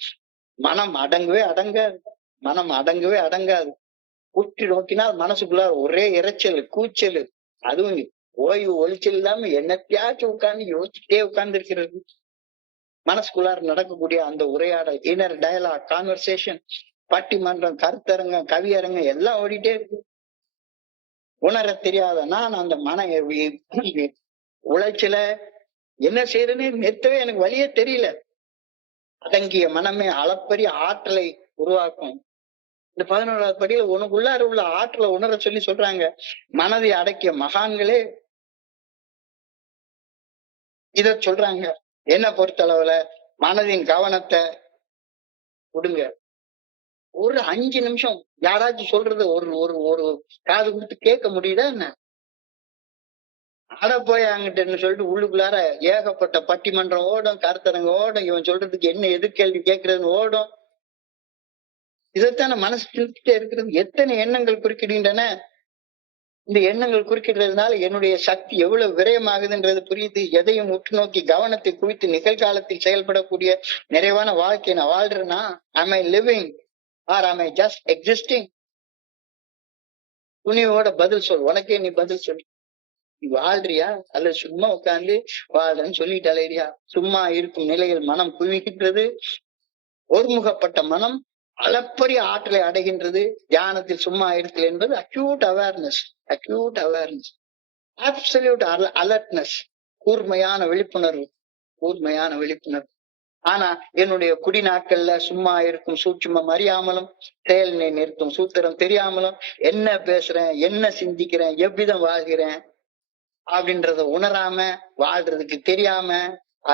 மனம் அடங்கவே அடங்காது. மனம் அடங்கவே அடங்காது. உற்று நோக்கினால் மனசுக்குள்ள ஒரே இறைச்சல், கூச்சல். அதுவும் ஓய்வு ஒளிச்சல் இல்லாம என்னத்தையாச்சும் உட்கார்ந்து யோசிச்சுட்டே உட்கார்ந்து இருக்கிறது. மனசுக்குள்ளார நடக்கக்கூடிய அந்த உரையாடல், இன்னர் டயலாக், கான்வர்சேஷன், பட்டிமன்றம், கருத்தரங்கம், கவியரங்கம் எல்லாம் ஓடிட்டே இருக்கு. உணர தெரியாத நான் அந்த மன உளைச்சல என்ன செய்யறேன்னு நிறுத்தவே எனக்கு வழியே தெரியல. அடங்கிய மனமே அளப்பரிய ஆற்றலை உருவாக்கும். இந்த 11வது படியில உனக்குள்ளார உள்ள ஆற்றலை உணர சொல்லி சொல்றாங்க. மனதை அடக்கிய மகான்களே இத சொல்றாங்க. என்ன பொறுத்தளவுல மனதின் கவனத்தை விடுங்க. ஒரு 5 நிமிஷம் யாராச்சும் சொல்றது ஒரு ஒரு ஒரு காது கொடுத்து கேட்க முடியுதா என்ன? அட போய் அங்கிட்டு சொல்லிட்டு உள்ளுக்குள்ளார ஏகப்பட்ட பட்டிமன்றம் ஓடும், கருத்தரங்க ஓடும், இவன் சொல்றதுக்கு என்ன எதிர்கேள்வி கேட்கறதுன்னு ஓடும். இதைத்தான மனசு திருப்திட்டே இருக்கிறது. எத்தனை எண்ணங்கள் குறுக்கிடுகின்றன. இந்த எண்ணங்கள் குறுக்கிடுறதுனால என்னுடைய சக்தி எவ்வளவு விரயமாகுதுன்றது புரியுது. எதையும் உற்று நோக்கி கவனத்தை குவித்து நிகழ்காலத்தில் செயல்படக்கூடிய நிறைவான வாழ்க்கை நான் வாழ்றேன்னா, am I living or am I just existing? துணிவோட பதில் சொல். உனக்கே நீ பதில் சொல். நீ வாழ்றியா அல்லது சும்மா உட்கார்ந்து வாழ்றன்னு சொல்லிட்டு அலையிறியா? சும்மா இருக்கும் நிலையில் மனம் குவிக்கின்றது. ஒருமுகப்பட்ட மனம் அளப்பரிய ஆற்றலை அடைகின்றது. தியானத்தில் சும்மா இருத்தல் என்பது acute awareness, acute awareness, absolute alertness, கூர்மையான விழிப்புணர்வு, கூர்மையான விழிப்புணர்வு. ஆனா என்னுடைய குடி நாட்கள்ல சும்மா இருக்கும் சூட்சுமம் அறியாமலும், செயலினை நிறுத்தும் சூத்திரம் தெரியாமலும், என்ன பேசுறேன், என்ன சிந்திக்கிறேன், எவ்விதம் வாழ்கிறேன் அப்படின்றத உணராம, வாழ்றதுக்கு தெரியாம,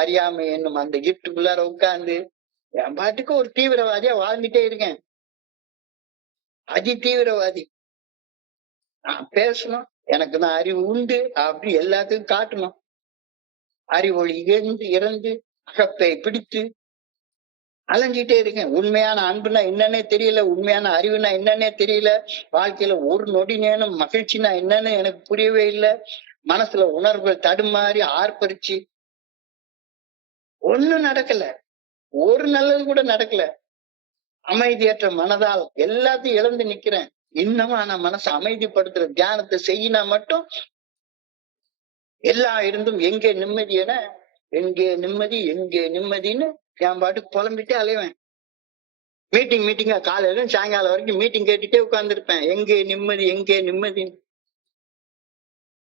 அறியாம என்னும் அந்த இருட்டுக்குள்ளார உட்கார்ந்து என் பாட்டுக்கு ஒரு தீவிரவாதியா வாழ்ந்துட்டே இருக்கேன். அதி தீவிரவாதி. நான் பேசணும், எனக்கு தான் அறிவு உண்டு அப்படி எல்லாத்துக்கும் காட்டணும். அறிவொளி இழந்து இறந்து அகப்பை பிடித்து அலைஞ்சிட்டே இருக்கேன். உண்மையான அன்புனா என்னன்னே தெரியல, உண்மையான அறிவுனா என்னன்னே தெரியல. வாழ்க்கையில ஒரு நொடி நேரம் மகிழ்ச்சினா என்னன்னு எனக்கு புரியவே இல்லை. மனசுல உணர்வுகள் தடுமாறி ஆர்ப்பரிச்சு ஒண்ணும் நடக்கல. ஒரு நல்லது கூட நடக்கல. அமைதியற்ற மனதால் எல்லாத்தையும் இழந்து நிக்கிறேன். இன்னமும் நான் மனசை அமைதிப்படுத்துற தியானத்தை செய்யினா மட்டும் எல்லாம் இருந்தும் எங்கே நிம்மதி என, எங்கே நிம்மதி எங்கே நிம்மதின்னு என் பாட்டுக்கு புலம்பிட்டே அலைவேன். மீட்டிங்கா காலையில சாயங்காலம் வரைக்கும் மீட்டிங் கேட்டுட்டே உட்கார்ந்துருப்பேன். எங்கே நிம்மதி எங்கே நிம்மதின்னு.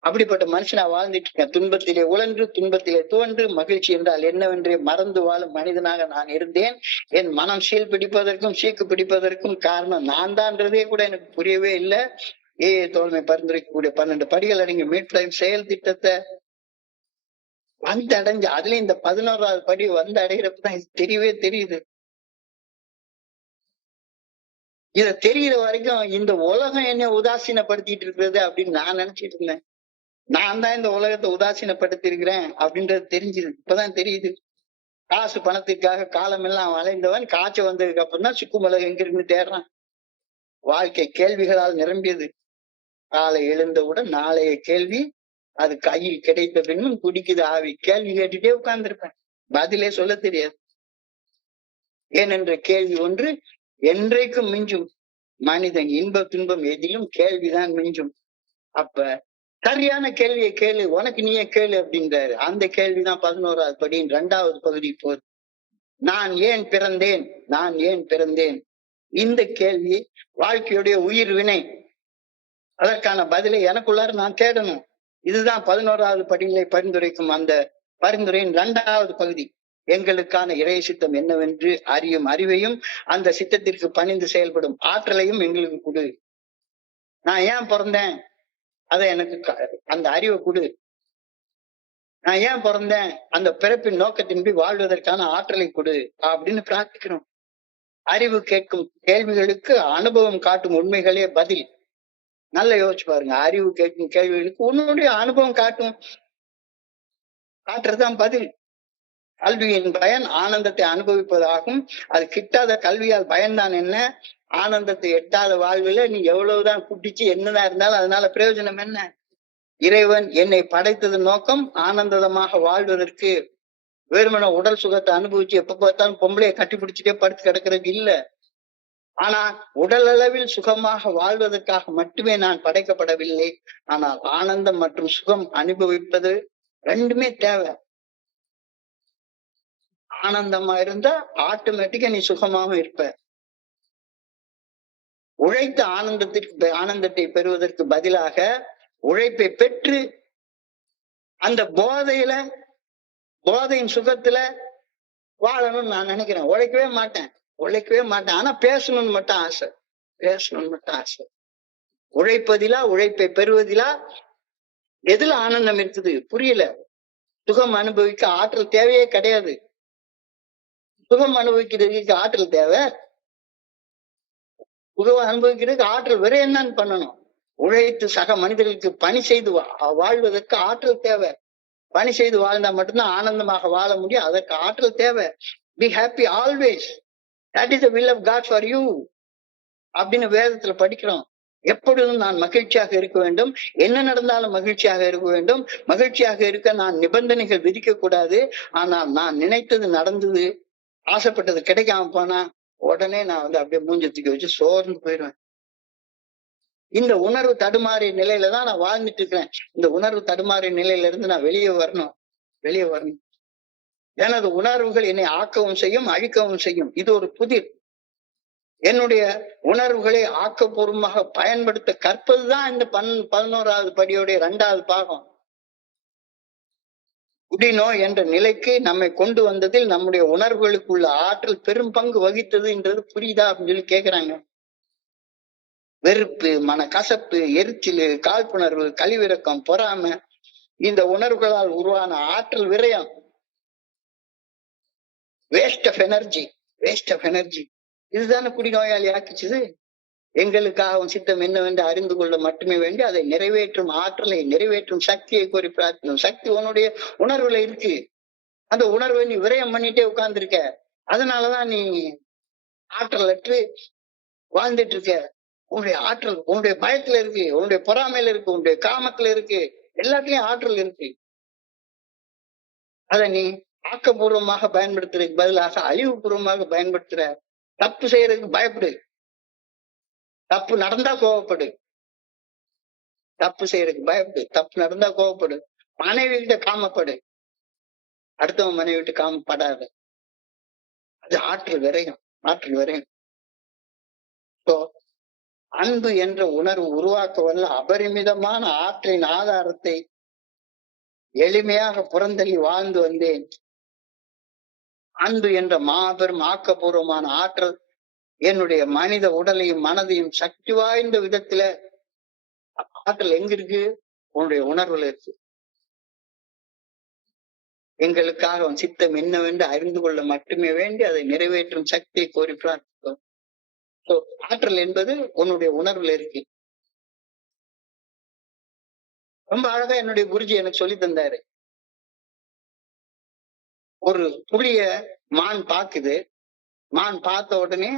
அப்படிப்பட்ட மனுஷனா வாழ்ந்துட்டு இருக்கேன். துன்பத்திலே உழன்று துன்பத்திலே துவன்று மகிழ்ச்சி என்றால் என்னவென்றே மறந்து வாழும் மனிதனாக நான் இருந்தேன். என் மனம் சீல் பிடிப்பதற்கும் சீக்கு பிடிப்பதற்கும் காரணம் நான் தான்றதே கூட எனக்கு புரியவே இல்லை. தோழமை பரிந்துரைக்கக்கூடிய 12 படிகள் அடங்கிய மீட் டைம் செயல் திட்டத்தை வந்து அடைஞ்சு அதுல இந்த 11வது படி வந்து அடைகிறப்பதான் இது தெரியவே தெரியுது. இத தெரிகிற வரைக்கும் இந்த உலகம் என்ன உதாசீனப்படுத்திட்டு இருக்கிறது அப்படின்னு நான் நினைச்சிட்டு இருந்தேன். நான் தான் இந்த உலகத்தை உதாசீனப்படுத்தி இருக்கிறேன் அப்படின்றது தெரிஞ்சுது. இப்பதான் தெரியுது. காசு பணத்திற்காக காலம் எல்லாம் அலைந்தவன் காய்ச்சல் வந்ததுக்கு அப்புறம் தான் சுக்குமலகு எங்க இருக்குன்னு தேடுறான். வாழ்க்கை கேள்விகளால் நிரம்பியது. காலை எழுந்தவுடன் நாளைய கேள்வி, அது கையில் கிடைத்த பின்னும் குடிக்குது ஆவி. கேள்வி கேட்டுட்டே உட்கார்ந்துருப்பேன், பதிலே சொல்ல தெரியாது. ஏனென்ற கேள்வி ஒன்று என்றைக்கும் மிஞ்சும். மனிதன் இன்ப துன்பம் எதிலும் கேள்விதான் மிஞ்சும். அப்ப சரியான கேள்வியை கேளு, உனக்கு நீயே கேளு அப்படின்றாரு. அந்த கேள்விதான் 11வது படியின் 2வது பகுதி போகுது. நான் ஏன் பிறந்தேன், நான் ஏன் பிறந்தேன்? இந்த கேள்வி வாழ்க்கையுடைய உயிர் வினை. அதற்கான பதிலை எனக்குள்ளார நான் தேடணும். இதுதான் 11வது படிகளை பரிந்துரைக்கும் அந்த பரிந்துரையின் 2வது பகுதி. எங்களுக்கான இறை சித்தம் என்னவென்று அறியும் அறிவையும் அந்த சித்தத்திற்கு பணிந்து செயல்படும் ஆற்றலையும் எங்களுக்கு கொடு. நான் ஏன் பிறந்தேன் அதை எனக்கு அந்த அறிவை கொடு. நான் ஏன் பிறந்தேன் அந்த பிறப்பின் நோக்கத்தின்படி வாழ்வதற்கான ஆற்றலை கொடு அப்படின்னு பிரார்த்திக்கிறோம். அறிவு கேட்கும் கேள்விகளுக்கு அனுபவம் காட்டும் உண்மைகளே பதில். நல்லா யோசிச்சு பாருங்க. அறிவு கேட்கும் கேள்விகளுக்கு உன்னுடைய அனுபவம் காட்டுறதுதான் பதில். கல்வியின் பயன் ஆனந்தத்தை அனுபவிப்பதாகும். அது கிட்டாத கல்வியால் பயன்தான் என்ன? ஆனந்தத்தை எட்டாத வாழ்வில நீ எவ்வளவுதான் குட்டிச்சு என்னதான் இருந்தாலும் அதனால பிரயோஜனம் என்ன? இறைவன் என்னை படைத்தது நோக்கம் ஆனந்தமாக வாழ்வதற்கு. வெறுமன உடல் சுகத்தை அனுபவிச்சு எப்ப பார்த்தாலும் பொம்பளையை கட்டி பிடிச்சிட்டே படுத்து கிடக்கிறது இல்ல. ஆனா உடல் அளவில் சுகமாக வாழ்வதற்காக மட்டுமே நான் படைக்கப்படவில்லை. ஆனால் ஆனந்தம் மற்றும் சுகம் அனுபவிப்பது ரெண்டுமே தேவை. ஆனந்தமா இருந்தா ஆட்டோமேட்டிக்கா நீ சுகமாவும் இருப்ப. உழைத்த ஆனந்தத்தை பெறுவதற்கு பதிலாக உழைப்பை பெற்று அந்த போதையின் சுகத்துல வாழணும்னு நான் நினைக்கிறேன். உழைக்கவே மாட்டேன். ஆனா பேசணும்னு மட்டும் ஆசை. உழைப்பதிலா உழைப்பை பெறுவதிலா எதுல ஆனந்தம் இருக்குது புரியல. சுகம் அனுபவிக்க ஆற்றல் தேவையே கிடையாது. சுகம் அனுபவிக்கிறதுக்கு ஆற்றல் தேவை. சுகம் அனுபவிக்கிறதுக்கு ஆற்றல் வேற என்னன்னு பண்ணணும்? உழைத்து சக மனிதர்களுக்கு பணி செய்து வாழ்வதற்கு ஆற்றல் தேவை. பணி செய்து வாழ்ந்தா மட்டும்தான் ஆனந்தமாக வாழ முடியும். அதற்கு ஆற்றல் தேவை. Be happy always, that is the will of God for you அப்படின்னு வேதத்துல படிக்கிறோம். எப்பொழுதும் நான் மகிழ்ச்சியாக இருக்க வேண்டும். என்ன நடந்தாலும் மகிழ்ச்சியாக இருக்க வேண்டும். மகிழ்ச்சியாக இருக்க நான் நிபந்தனைகள் விதிக்க கூடாது. ஆனால் நான் நினைத்தது நடந்தது, ஆசைப்பட்டது கிடைக்காம போனா உடனே நான் அப்படியே மூஞ்சத்துக்கு வச்சு சோர்ந்து போயிடுவேன். இந்த உணர்வு தடுமாறிய நிலையில தான் நான் வாழ்ந்துட்டு இருக்கிறேன். இந்த உணர்வு தடுமாறிய நிலையில இருந்து நான் வெளியே வரணும். எனது உணர்வுகள் என்னை ஆக்கவும் செய்யும், அழிக்கவும் செய்யும். இது ஒரு புதிர். என்னுடைய உணர்வுகளை ஆக்கப்பூர்வமாக பயன்படுத்த கற்பதுதான் இந்த 11வது படியோடைய 2வது பாகம். குடிநோய் என்ற நிலைக்கு நம்மை கொண்டு வந்ததில் நம்முடைய உணர்வுகளுக்கு உள்ள ஆற்றல் பெரும் பங்கு வகித்ததுன்றது புரியுதா அப்படின்னு சொல்லி கேக்குறாங்க. வெறுப்பு, மனக்கசப்பு, எரிச்சல், காழ்ப்புணர்வு, கழிவிறக்கம், பொறாமை, இந்த உணர்வுகளால் உருவான ஆற்றல் விரயம், வேஸ்ட் ஆஃப் எனர்ஜி. இதுதானே குடிநோயாளி ஆக்கிச்சுது. எங்களுக்காக உன் சித்தம் என்னவென்று அறிந்து கொள்ள மட்டுமே வேண்டி அதை நிறைவேற்றும் ஆற்றலை நிறைவேற்றும் சக்தியை கோரி பிரார்த்தனும். சக்தி உன்னுடைய உணர்வுல இருக்கு. அந்த உணர்வை நீ விரயம் பண்ணிட்டே உட்கார்ந்துருக்க. அதனாலதான் நீ ஆற்றல் அற்று வாழ்ந்துட்டு இருக்க. உன்னுடைய ஆற்றல் உன்னுடைய பயத்துல இருக்கு, உன்னுடைய பொறாமையில இருக்கு, உன்னுடைய காமத்துல இருக்கு, எல்லாத்துலயும் ஆற்றல் இருக்கு. அத நீ ஆக்கப்பூர்வமாக பயன்படுத்துறதுக்கு பதிலாக அழிவுபூர்வமாக பயன்படுத்துற. தப்பு செய்யறதுக்கு பயப்படு, தப்பு நடந்தா கோவப்படு. தப்பு செய்யறதுக்கு பயப்படு, தப்பு நடந்தா கோவப்படு. மனைவி கிட்ட காமப்படு, அடுத்தவன் மனைவி விட்டு காமப்படாது. அது ஆற்றல் விரையும், ஆற்றல் விரையும். அன்பு என்ற உணர்வு உருவாக்க வல்ல அபரிமிதமான ஆற்றலின் ஆதாரத்தை எளிமையாக புறந்தள்ளி வாழ்ந்து வந்தேன். அன்பு என்ற மாபெரும் ஆக்கப்பூர்வமான ஆற்றல் என்னுடைய மனித உடலையும் மனதையும் சக்தி வாய்ந்த விதத்துல ஆற்றல் எங்க இருக்கு? உன்னுடைய உணர்வுல இருக்கு. எங்களுக்காக அவன் சித்தம் என்னவென்று அறிந்து கொள்ள மட்டுமே வேண்டி அதை நிறைவேற்றும் சக்தியை கோரி பிரார்த்தித்தோம். ஆற்றல் என்பது உன்னுடைய உணர்வுல இருக்கு. ரொம்ப அழகா என்னுடைய குருஜி எனக்கு சொல்லி தந்தாரு. ஒரு புலிய மான் பாக்குது. மான் பார்த்த உடனே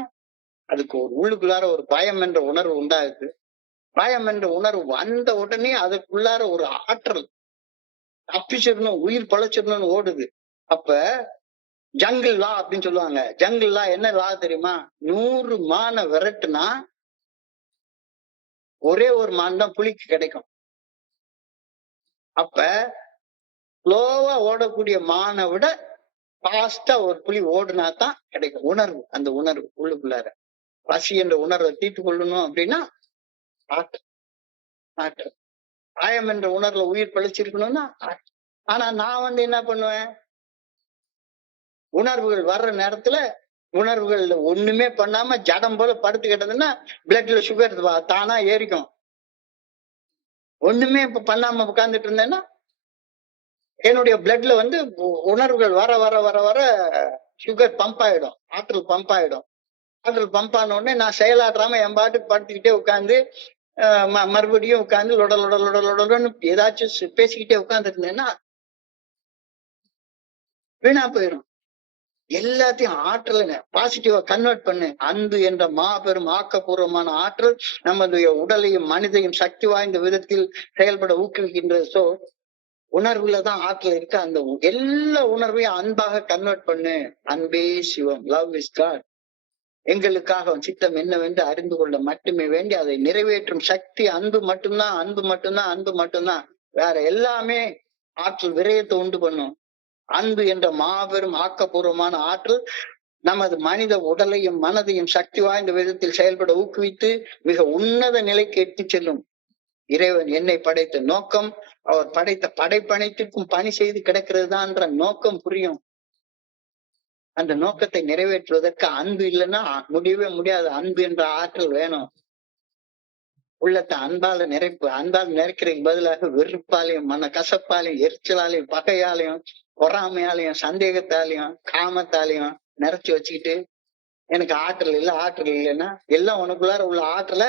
அதுக்கு ஒரு உள்ளுக்குள்ளார ஒரு பயம் என்ற உணர்வு உண்டாகுது. பயம் என்ற உணர்வு வந்த உடனே அதுக்குள்ளார ஒரு ஆற்றல், தப்பிச்சிடணும், உயிர் பழச்சிடணும்னு ஓடுது. அப்ப ஜங்கிள் லா அப்படின்னு சொல்லுவாங்க. ஜங்கிள் லா என்ன லா தெரியுமா? 100 மான விரட்டுனா ஒரே ஒரு மான் தான் புலிக்கு கிடைக்கும். அப்ப ஸ்லோவா ஓடக்கூடிய மானை விட பாஸ்டா ஒரு புலி ஓடுனா தான் கிடைக்கும் உணர்வு. அந்த உணர்வு உள்ளுக்குள்ளார பசி என்ற உணர்வை தீர்த்து கொள்ளணும் அப்படின்னா ஆற்றல். ஆயம் என்ற உணர்வுல உயிர் பழிச்சிருக்கணும்னா. ஆனா நான் என்ன பண்ணுவேன், உணர்வுகள் வர்ற நேரத்துல உணர்வுகள் ஒண்ணுமே பண்ணாம ஜடம் போல படுத்து கிட்டதுன்னா பிளட்ல சுகர் தானா ஏறிக்கும். ஒண்ணுமே இப்ப பண்ணாம உட்கார்ந்துட்டு இருந்தேன்னா என்னுடைய பிளட்ல உணர்வுகள் வர வர வர வர சுகர் பம்ப் ஆயிடும், ஆற்றல் பம்ப் ஆயிடும். ஆற்றல் பம்ப் ஆன உடனே நான் செயலாற்றாம என் பாட்டுக்கு படுத்துக்கிட்டே உட்காந்து மறுபடியும் உட்காந்து லொடன்னு ஏதாச்சும் பேசிக்கிட்டே உட்கார்ந்து இருந்தேன்னா வீணா போயிடும். எல்லாத்தையும் ஆற்றல பாசிட்டிவா கன்வெர்ட் பண்ணு. அன்பு என்ற மாபெரும் ஆக்கப்பூர்வமான ஆற்றல் நம்முடைய உடலையும் மனிதையும் சக்தி வாய்ந்த விதத்தில் செயல்பட ஊக்குவிக்கின்றது. சோ உணர்வுலதான் ஆற்றல் இருக்கு. அந்த எல்லா உணர்வையும் அன்பாக கன்வெர்ட் பண்ணு. அன்பே சிவம், லவ் இஸ் காட். எங்களுக்காக சித்தம் என்னவென்று அறிந்து கொள்ள மட்டுமே வேண்டி அதை நிறைவேற்றும் சக்தி அன்பு மட்டும்தான், அன்பு மட்டும்தான், அன்பு மட்டும்தான். வேற எல்லாமே ஆற்றல் விரயத்தை உண்டு பண்ணும். அன்பு என்ற மாபெரும் ஆக்கப்பூர்வமான ஆற்றல் நமது மனித உடலையும் மனதையும் சக்தி வாய்ந்த விதத்தில் செயல்பட ஊக்குவித்து மிக உன்னத நிலைக்கு எட்டி செல்லும். இறைவன் என்னை படைத்த நோக்கம், அவர் படைத்த படைப்பனைத்திற்கும் பணி செய்து கிடக்கிறது தான்ற நோக்கம் புரியும். அந்த நோக்கத்தை நிறைவேற்றுவதற்கு அன்பு இல்லைன்னா முடியவே முடியாது. அன்பு என்ற ஆற்றல் வேணும். உள்ளத்தை அன்பால நிறைக்கிறதுக்கு பதிலாக வெறுப்பாலையும் மன கசப்பாலையும் எரிச்சலாலையும் பகையாலையும் பொறாமையாலையும் சந்தேகத்தாலையும் காமத்தாலையும் நிறைச்சு வச்சுக்கிட்டு எனக்கு ஆற்றல் இல்லைன்னா எல்லாம் உனக்குள்ளார உள்ள ஆற்றலை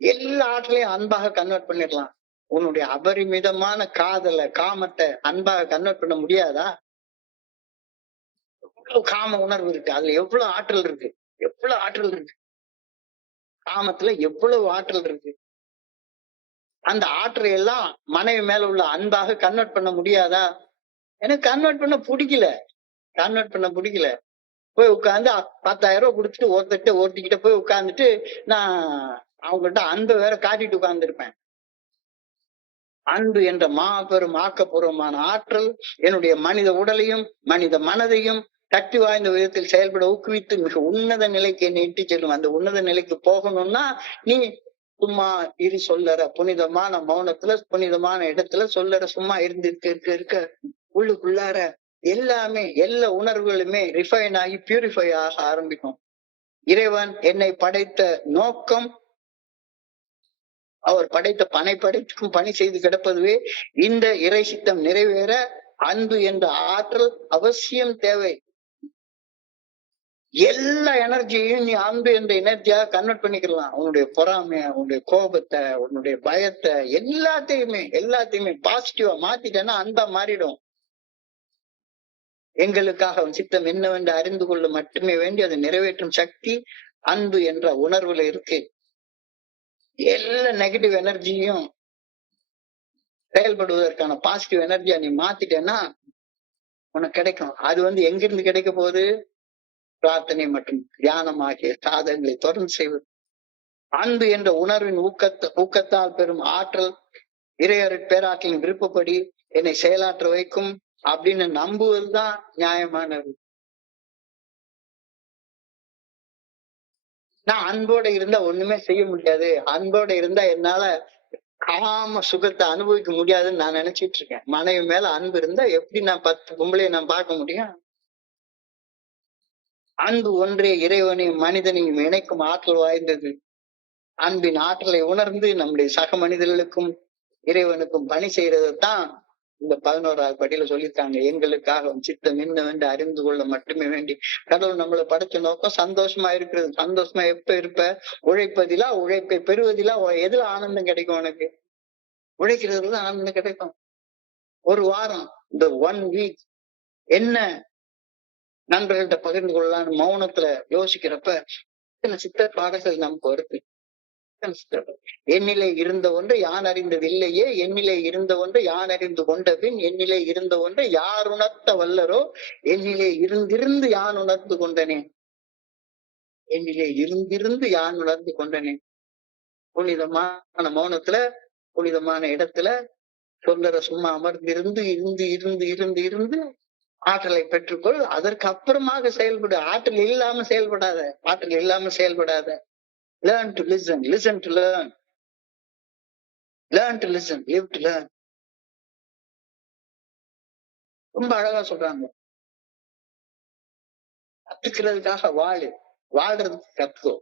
எல்லா ஆற்றலையும் அன்பாக கன்வெர்ட் பண்ணிடலாம். உன்னுடைய அபரிமிதமான காதலை காமத்தை அன்பாக கன்வெர்ட் பண்ண முடியாதா? எவ்வளவு காம உணர்வு இருக்கு, அதுல எவ்வளவு ஆற்றல் இருக்கு, எவ்வளவு ஆற்றல் இருக்கு. காமத்துல எவ்வளவு ஆற்றல் இருக்கு. அந்த ஆற்றலை எல்லாம் மனைவி மேல உள்ள அன்பாக கன்வெர்ட் பண்ண முடியாதா? எனக்கு கன்வெர்ட் பண்ண பிடிக்கல. போய் உட்கார்ந்து 10,000 ரூபாய் கொடுத்துட்டு ஒருத்திக்கிட்ட போய் உட்கார்ந்துட்டு நான் அவங்கள்ட்ட அன்பை வேற காட்டிட்டு உட்கார்ந்துருப்பேன். அன்பு என்ற மாபெரும் ஆக்கப்பூர்வமான ஆற்றல் என்னுடைய மனித உடலையும் மனித மனதையும் சக்தி வாய்ந்த விதத்தில் செயல்பட ஊக்குவித்து மிக உன்னத நிலைக்கு என்னை இட்டு செல்லும். அந்த உன்னத நிலைக்கு போகணும்னா நீ சும்மா இரு சொல்லற புனிதமான மௌனத்துல புனிதமான இடத்துல சொல்லற சும்மா இருக்க உள்ளுக்குள்ளார எல்லாமே எல்லா உணர்வுகளுமே ரிஃபைன் ஆகி பியூரிஃபை ஆக ஆரம்பிக்கும். இறைவன் என்னை படைத்த நோக்கம், அவர் படைத்த படைப்புக்கும் பணி செய்து கிடப்பதுவே இந்த இறை சித்தம் நிறைவேற அன்பு என்ற ஆற்றல் அவசியம் தேவை. எல்லா எனர்ஜியையும் நீ அன்பு என்ற எனர்ஜியா கன்வெர்ட் பண்ணிக்கலாம். உன்னுடைய பொறாமைய, உன்னுடைய கோபத்தை, உன்னுடைய பயத்தை, எல்லாத்தையுமே பாசிட்டிவா மாத்திட்டேன்னா அன்பா மாறிடும். எங்களுக்காக அவன் சித்தம் என்னவென்று அறிந்து கொள்ள மட்டுமே வேண்டி அதை நிறைவேற்றும் சக்தி அன்பு என்ற உணர்வுல இருக்கு. எல்லா நெகட்டிவ் எனர்ஜியும் செயல்படுவதற்கான பாசிட்டிவ் எனர்ஜியா நீ மாத்திட்டேன்னா உனக்கு கிடைக்கும். அது எங்கிருந்து கிடைக்க போகுது? பிரார்த்தனை மற்றும் தியானம் ஆகிய சாதகங்களை தொடர்ந்து செய்வது. அன்பு என்ற உணர்வின் ஊக்கத்தால் பெறும் ஆற்றல் இறையருட் பேராற்றலின் விருப்பப்படி என்னை செயலாற்ற வைக்கும் அப்படின்னு நம்புவதுதான் நியாயமானது. நான் அன்போட இருந்தா ஒண்ணுமே செய்ய முடியாது, அன்போட இருந்தா என்னால காம சுகத்தை அனுபவிக்க முடியாதுன்னு நான் நினைச்சிட்டு இருக்கேன். மனைவி மேல அன்பு இருந்தா எப்படி நான் 10 பொம்பளையை நான் பார்க்க முடியும்? அன்பு ஒன்றே இறைவனையும் மனிதனையும் இணைக்கும் ஆற்றல் வாய்ந்தது. அன்பின் ஆற்றலை உணர்ந்து நம்முடைய சக மனிதர்களுக்கும் இறைவனுக்கும் பணி செய்யறது தான் இந்த 11வது படியில சொல்லியிருக்காங்க. எங்களுக்காக சித்தம் என்னவென்று அறிந்து கொள்ள மட்டுமே வேண்டி. கடவுள் நம்மளை படைச்ச நோக்கம் சந்தோஷமா இருக்கிறது. சந்தோஷமா எப்ப இருப்ப? உழைப்பதிலா, உழைப்பை பெறுவதிலா? எதுல ஆனந்தம் கிடைக்கும் உனக்கு? உழைக்கிறதுல ஆனந்தம் கிடைக்கும். ஒரு வாரம், இந்த 1 வீக் என்ன நண்பர்கள்ட்ட பகிர்ந்து கொள்ளலான்னு மௌனத்துல யோசிக்கிறப்ப சில சித்தர் பாடல்கள் நமக்கு வருது. என்னிலே இருந்த ஒன்று யான் அறிந்ததில்லையே, என்னிலே இருந்த ஒன்று யான் அறிந்து கொண்ட பின், என்னிலே இருந்த ஒன்று யார் உணர்த்த வல்லரோ, என்னிலே இருந்திருந்து யான் உணர்ந்து கொண்டனே, என்னிலே இருந்திருந்து யான் உணர்ந்து கொண்டனே. புனிதமான மௌனத்துல, புனிதமான இடத்துல சொல்லற சும்மா அமர்ந்திருந்து இருந்து இருந்து இருந்து இருந்து ஆற்றலை பெற்றுக்கொள். அதற்கு அப்புறமாக செயல்படு. ஆற்றல் இல்லாம செயல்படாத, ஆற்றல் இல்லாம செயல்படாத. Learn to listen, listen to learn. Learn to listen, live to learn. ரொம்ப அழகா சொல்றாங்க. கத்துக்கிறதுக்காக வாழு, வாழ்றதுக்கு கத்துக்கோ,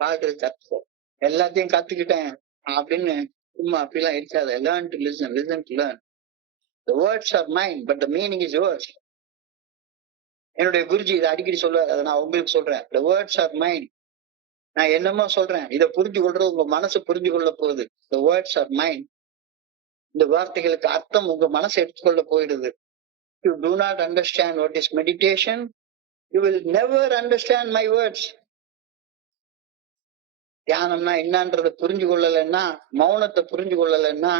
வாழ்றது கத்துக்கோ. எல்லாத்தையும் கத்துக்கிட்டேன் அப்படின்னு சும்மா அப்படிலாம் இருக்காது. Learn to listen, listen to learn. The words are mine, but the meaning is yours. என்னுடைய குருஜி இதை அடிக்கடி சொல்லுவார், அதை நான் உங்களுக்கு சொல்றேன். The words are mine. நான் என்னமோ சொல்றேன், இதை புரிஞ்சு கொள்றது உங்க மனசு புரிஞ்சு கொள்ள போகுது. The words are mine. இந்த வார்த்தைகளுக்கு அர்த்தம் உங்க மனசு எடுத்துக்கொள்ள போயிடுது. You do not understand what is meditation, you will never understand my words. தியானம்னா என்னன்றதை புரிஞ்சு கொள்ளலைன்னா, மௌனத்தை புரிஞ்சு கொள்ளலைன்னா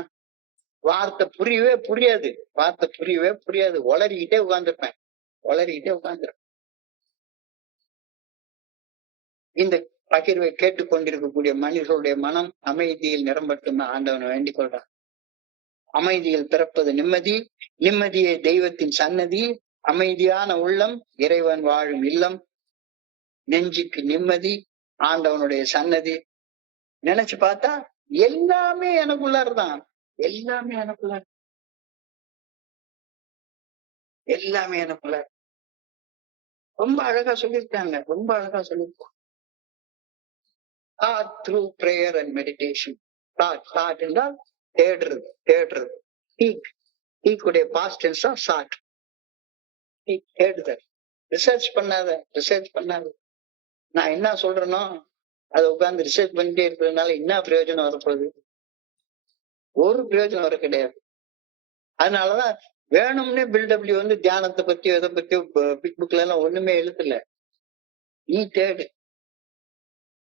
வார்த்தை புரியவே புரியாது. வார்த்தை புரியவே புரியாது. உளறிக்கிட்டே உட்கார்ந்துருப்பேன். இந்த பகிர்வை கேட்டுக்கொண்டிருக்கக்கூடிய மனிதர்களுடைய மனம் அமைதியில் நிரம்பட்டும் ஆண்டவனை வேண்டிக் கொள்றான். அமைதியில் பிறப்பது நிம்மதி, நிம்மதியே தெய்வத்தின் சன்னதி, அமைதியான உள்ளம் இறைவன் வாழும் இல்லம், நெஞ்சுக்கு நிம்மதி ஆண்டவனுடைய சன்னதி. நினைச்சு பார்த்தா எல்லாமே எனக்குள்ளார்தான். எல்லாமே எனக்குள்ள. ரொம்ப அழகா சொல்லியிருக்காங்க. Thought through prayer and meditation. Thought என்றால் தேடுறது. Seek உடைய past tense தான் sought. தேடுதல். ரிசர்ச் பண்ணாத. நான் என்ன சொல்றேனோ அதை உட்கார்ந்து ரிசர்ச் பண்ணிட்டே இருக்கிறதுனால என்ன பிரயோஜனம் வரப்போகுது? ஒரு பிரயோஜனம் வர கிடையாது. அதனாலதான் வேணும்னே பில்டபிள்யூ தியானத்தை பத்தியோ எதை பத்தியோ பிக் புக்ல எல்லாம் ஒண்ணுமே எழுதல. நீ தேடு,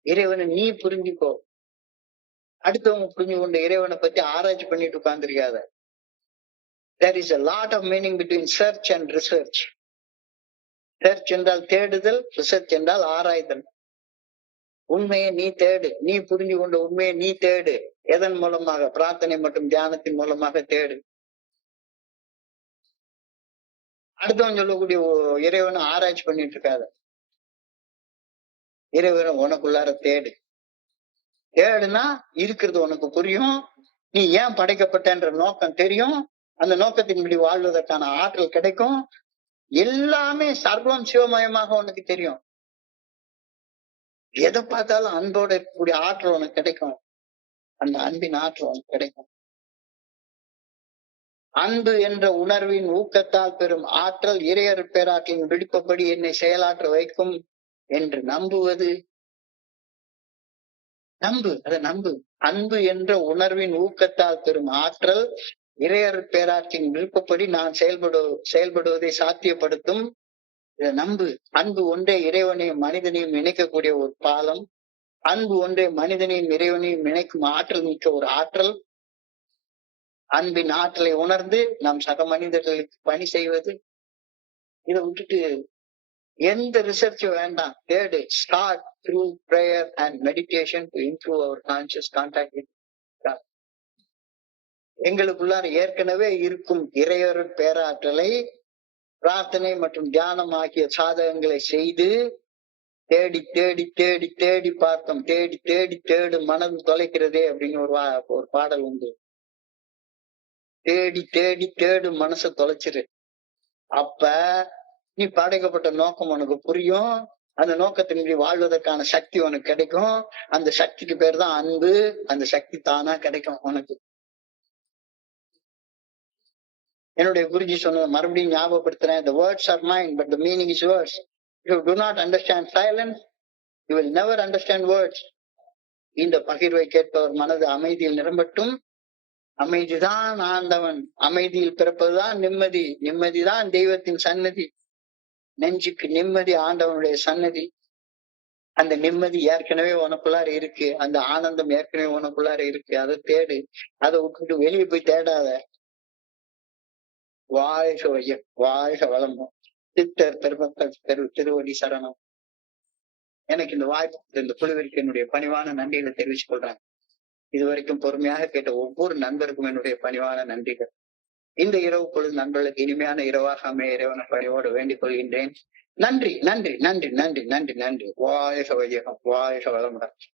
இறைவனை நீ புரிஞ்சுக்கோ. அடுத்தவங்க புரிஞ்சு கொண்டு இறைவனை பத்தி ஆராய்ச்சி பண்ணிட்டு உட்கார்ந்துருக்காத. There is a lot of meaning between search and research. Search என்றால் தேடுதல், research என்றால் ஆராய்தல். உண்மையை நீ தேடு, நீ புரிஞ்சு கொண்ட உண்மையை நீ தேடு. எதன் மூலமாக? பிரார்த்தனை மற்றும் தியானத்தின் மூலமாக தேடு. அடுத்தவன் சொல்லக்கூடிய இறைவனை ஆராய்ச்சி பண்ணிட்டு இருக்காத. இறைவனை உனக்குள்ளார தேடுனா இருக்கிறது உனக்கு புரியும். நீ ஏன் படைக்கப்பட்டன்ற நோக்கம் தெரியும். அந்த நோக்கத்தின்படி வாழ்வதற்கான ஆற்றல் கிடைக்கும். எல்லாமே சர்வம் சிவமயமாக உனக்கு தெரியும். எதை பார்த்தாலும் அன்போட இருக்கக்கூடிய ஆற்றல் உனக்கு கிடைக்கும். அந்த அன்பின் ஆற்றல் உனக்கு கிடைக்கும். அன்பு என்ற உணர்வின் ஊக்கத்தால் பெறும் ஆற்றல் இறையர் பேராற்றலின் விடுப்பபடி என்னை செயலாற்ற வைக்கும் என்று நம்புவது. நம்பு. அன்பு என்ற உணர்வின் ஊக்கத்தால் பெறும் ஆற்றல் இறையர் பேராற்றின் விருப்பப்படி நான் செயல்படுவதை சாத்தியப்படுத்தும். இதை நம்பு. அன்பு ஒன்றே இறைவனையும் மனிதனையும் இணைக்கக்கூடிய ஒரு பாலம். அன்பு ஒன்றே மனிதனையும் இறைவனையும் இணைக்கும் ஆற்றல் மிக்க ஒரு ஆற்றல். அன்பின் ஆற்றலை உணர்ந்து நம் சக மனிதர்களுக்கு பணி செய்வது. இதை விட்டுட்டு எந்த ரிசர்ச்சும் வேண்டாம். Third, start through prayer and meditation to improve our conscious contact with God. எங்களுக்குள்ளார ஏற்கனவே இருக்கும் இறையர் பேராற்றலை பிரார்த்தனை மற்றும் தியானம் ஆகிய சாதகங்களை செய்து தேடி தேடி தேடி தேடி பார்த்தோம். தேடி தேடி தேடு மனது தொலைக்கிறதே அப்படின்னு ஒரு பாடல் உண்டு. தேடி தேடி தேடு மனசை தொலைச்சிரு. அப்ப நீ படைக்கப்பட்ட நோக்கம் உனக்கு புரியும். அந்த நோக்கத்தின்படி வாழ்வதற்கான சக்தி உனக்கு கிடைக்கும். அந்த சக்திக்கு பேர் தான் அன்பு. அந்த சக்தி தானா கிடைக்கும் உனக்கு. என்னுடைய குருஜி சொன்னதை மறுபடியும் ஞாபகப்படுத்துறேன். The words are mine, but the meaning is yours. If you do not understand silence, you will never understand words. இந்த பகிர்வை கேட்பவர் மனது அமைதியில் நிரம்பட்டும். அமைதிதான் ஆண்டவன். அமைதியில் பிறப்பதுதான் நிம்மதி. நிம்மதிதான் தெய்வத்தின் சன்னதி. நெஞ்சுக்கு நிம்மதி ஆண்டவனுடைய சன்னதி. அந்த நிம்மதி ஏற்கனவே உனக்குள்ளார இருக்கு. அந்த ஆனந்தம் ஏற்கனவே உனக்குள்ளார இருக்கு. அதை தேடு. அதை விட்டுட்டு வெளியே போய் தேடாத. வாழ்க வையம், வாழ்க வளமும். சித்தர் பெருமக்கள் திருவடி சரணம். எனக்கு இந்த வாய்ப்பு இந்த குழுவிற்கு என்னுடைய பணிவான நன்றிகளை தெரிவித்துக் கொள்றேன். இதுவரைக்கும் பொறுமையாக கேட்ட ஒவ்வொரு நண்பருக்கும் என்னுடைய பணிவான நன்றிகள். இந்த இரவு பொழுது நண்பர்களுக்கு இனிமையான இரவாக அமைய இறைவன பணியோடு வேண்டிக் கொள்கின்றேன். நன்றி நன்றி நன்றி நன்றி நன்றி நன்றி. வாழ்க வையகம், வாழ்க வளமுடன்.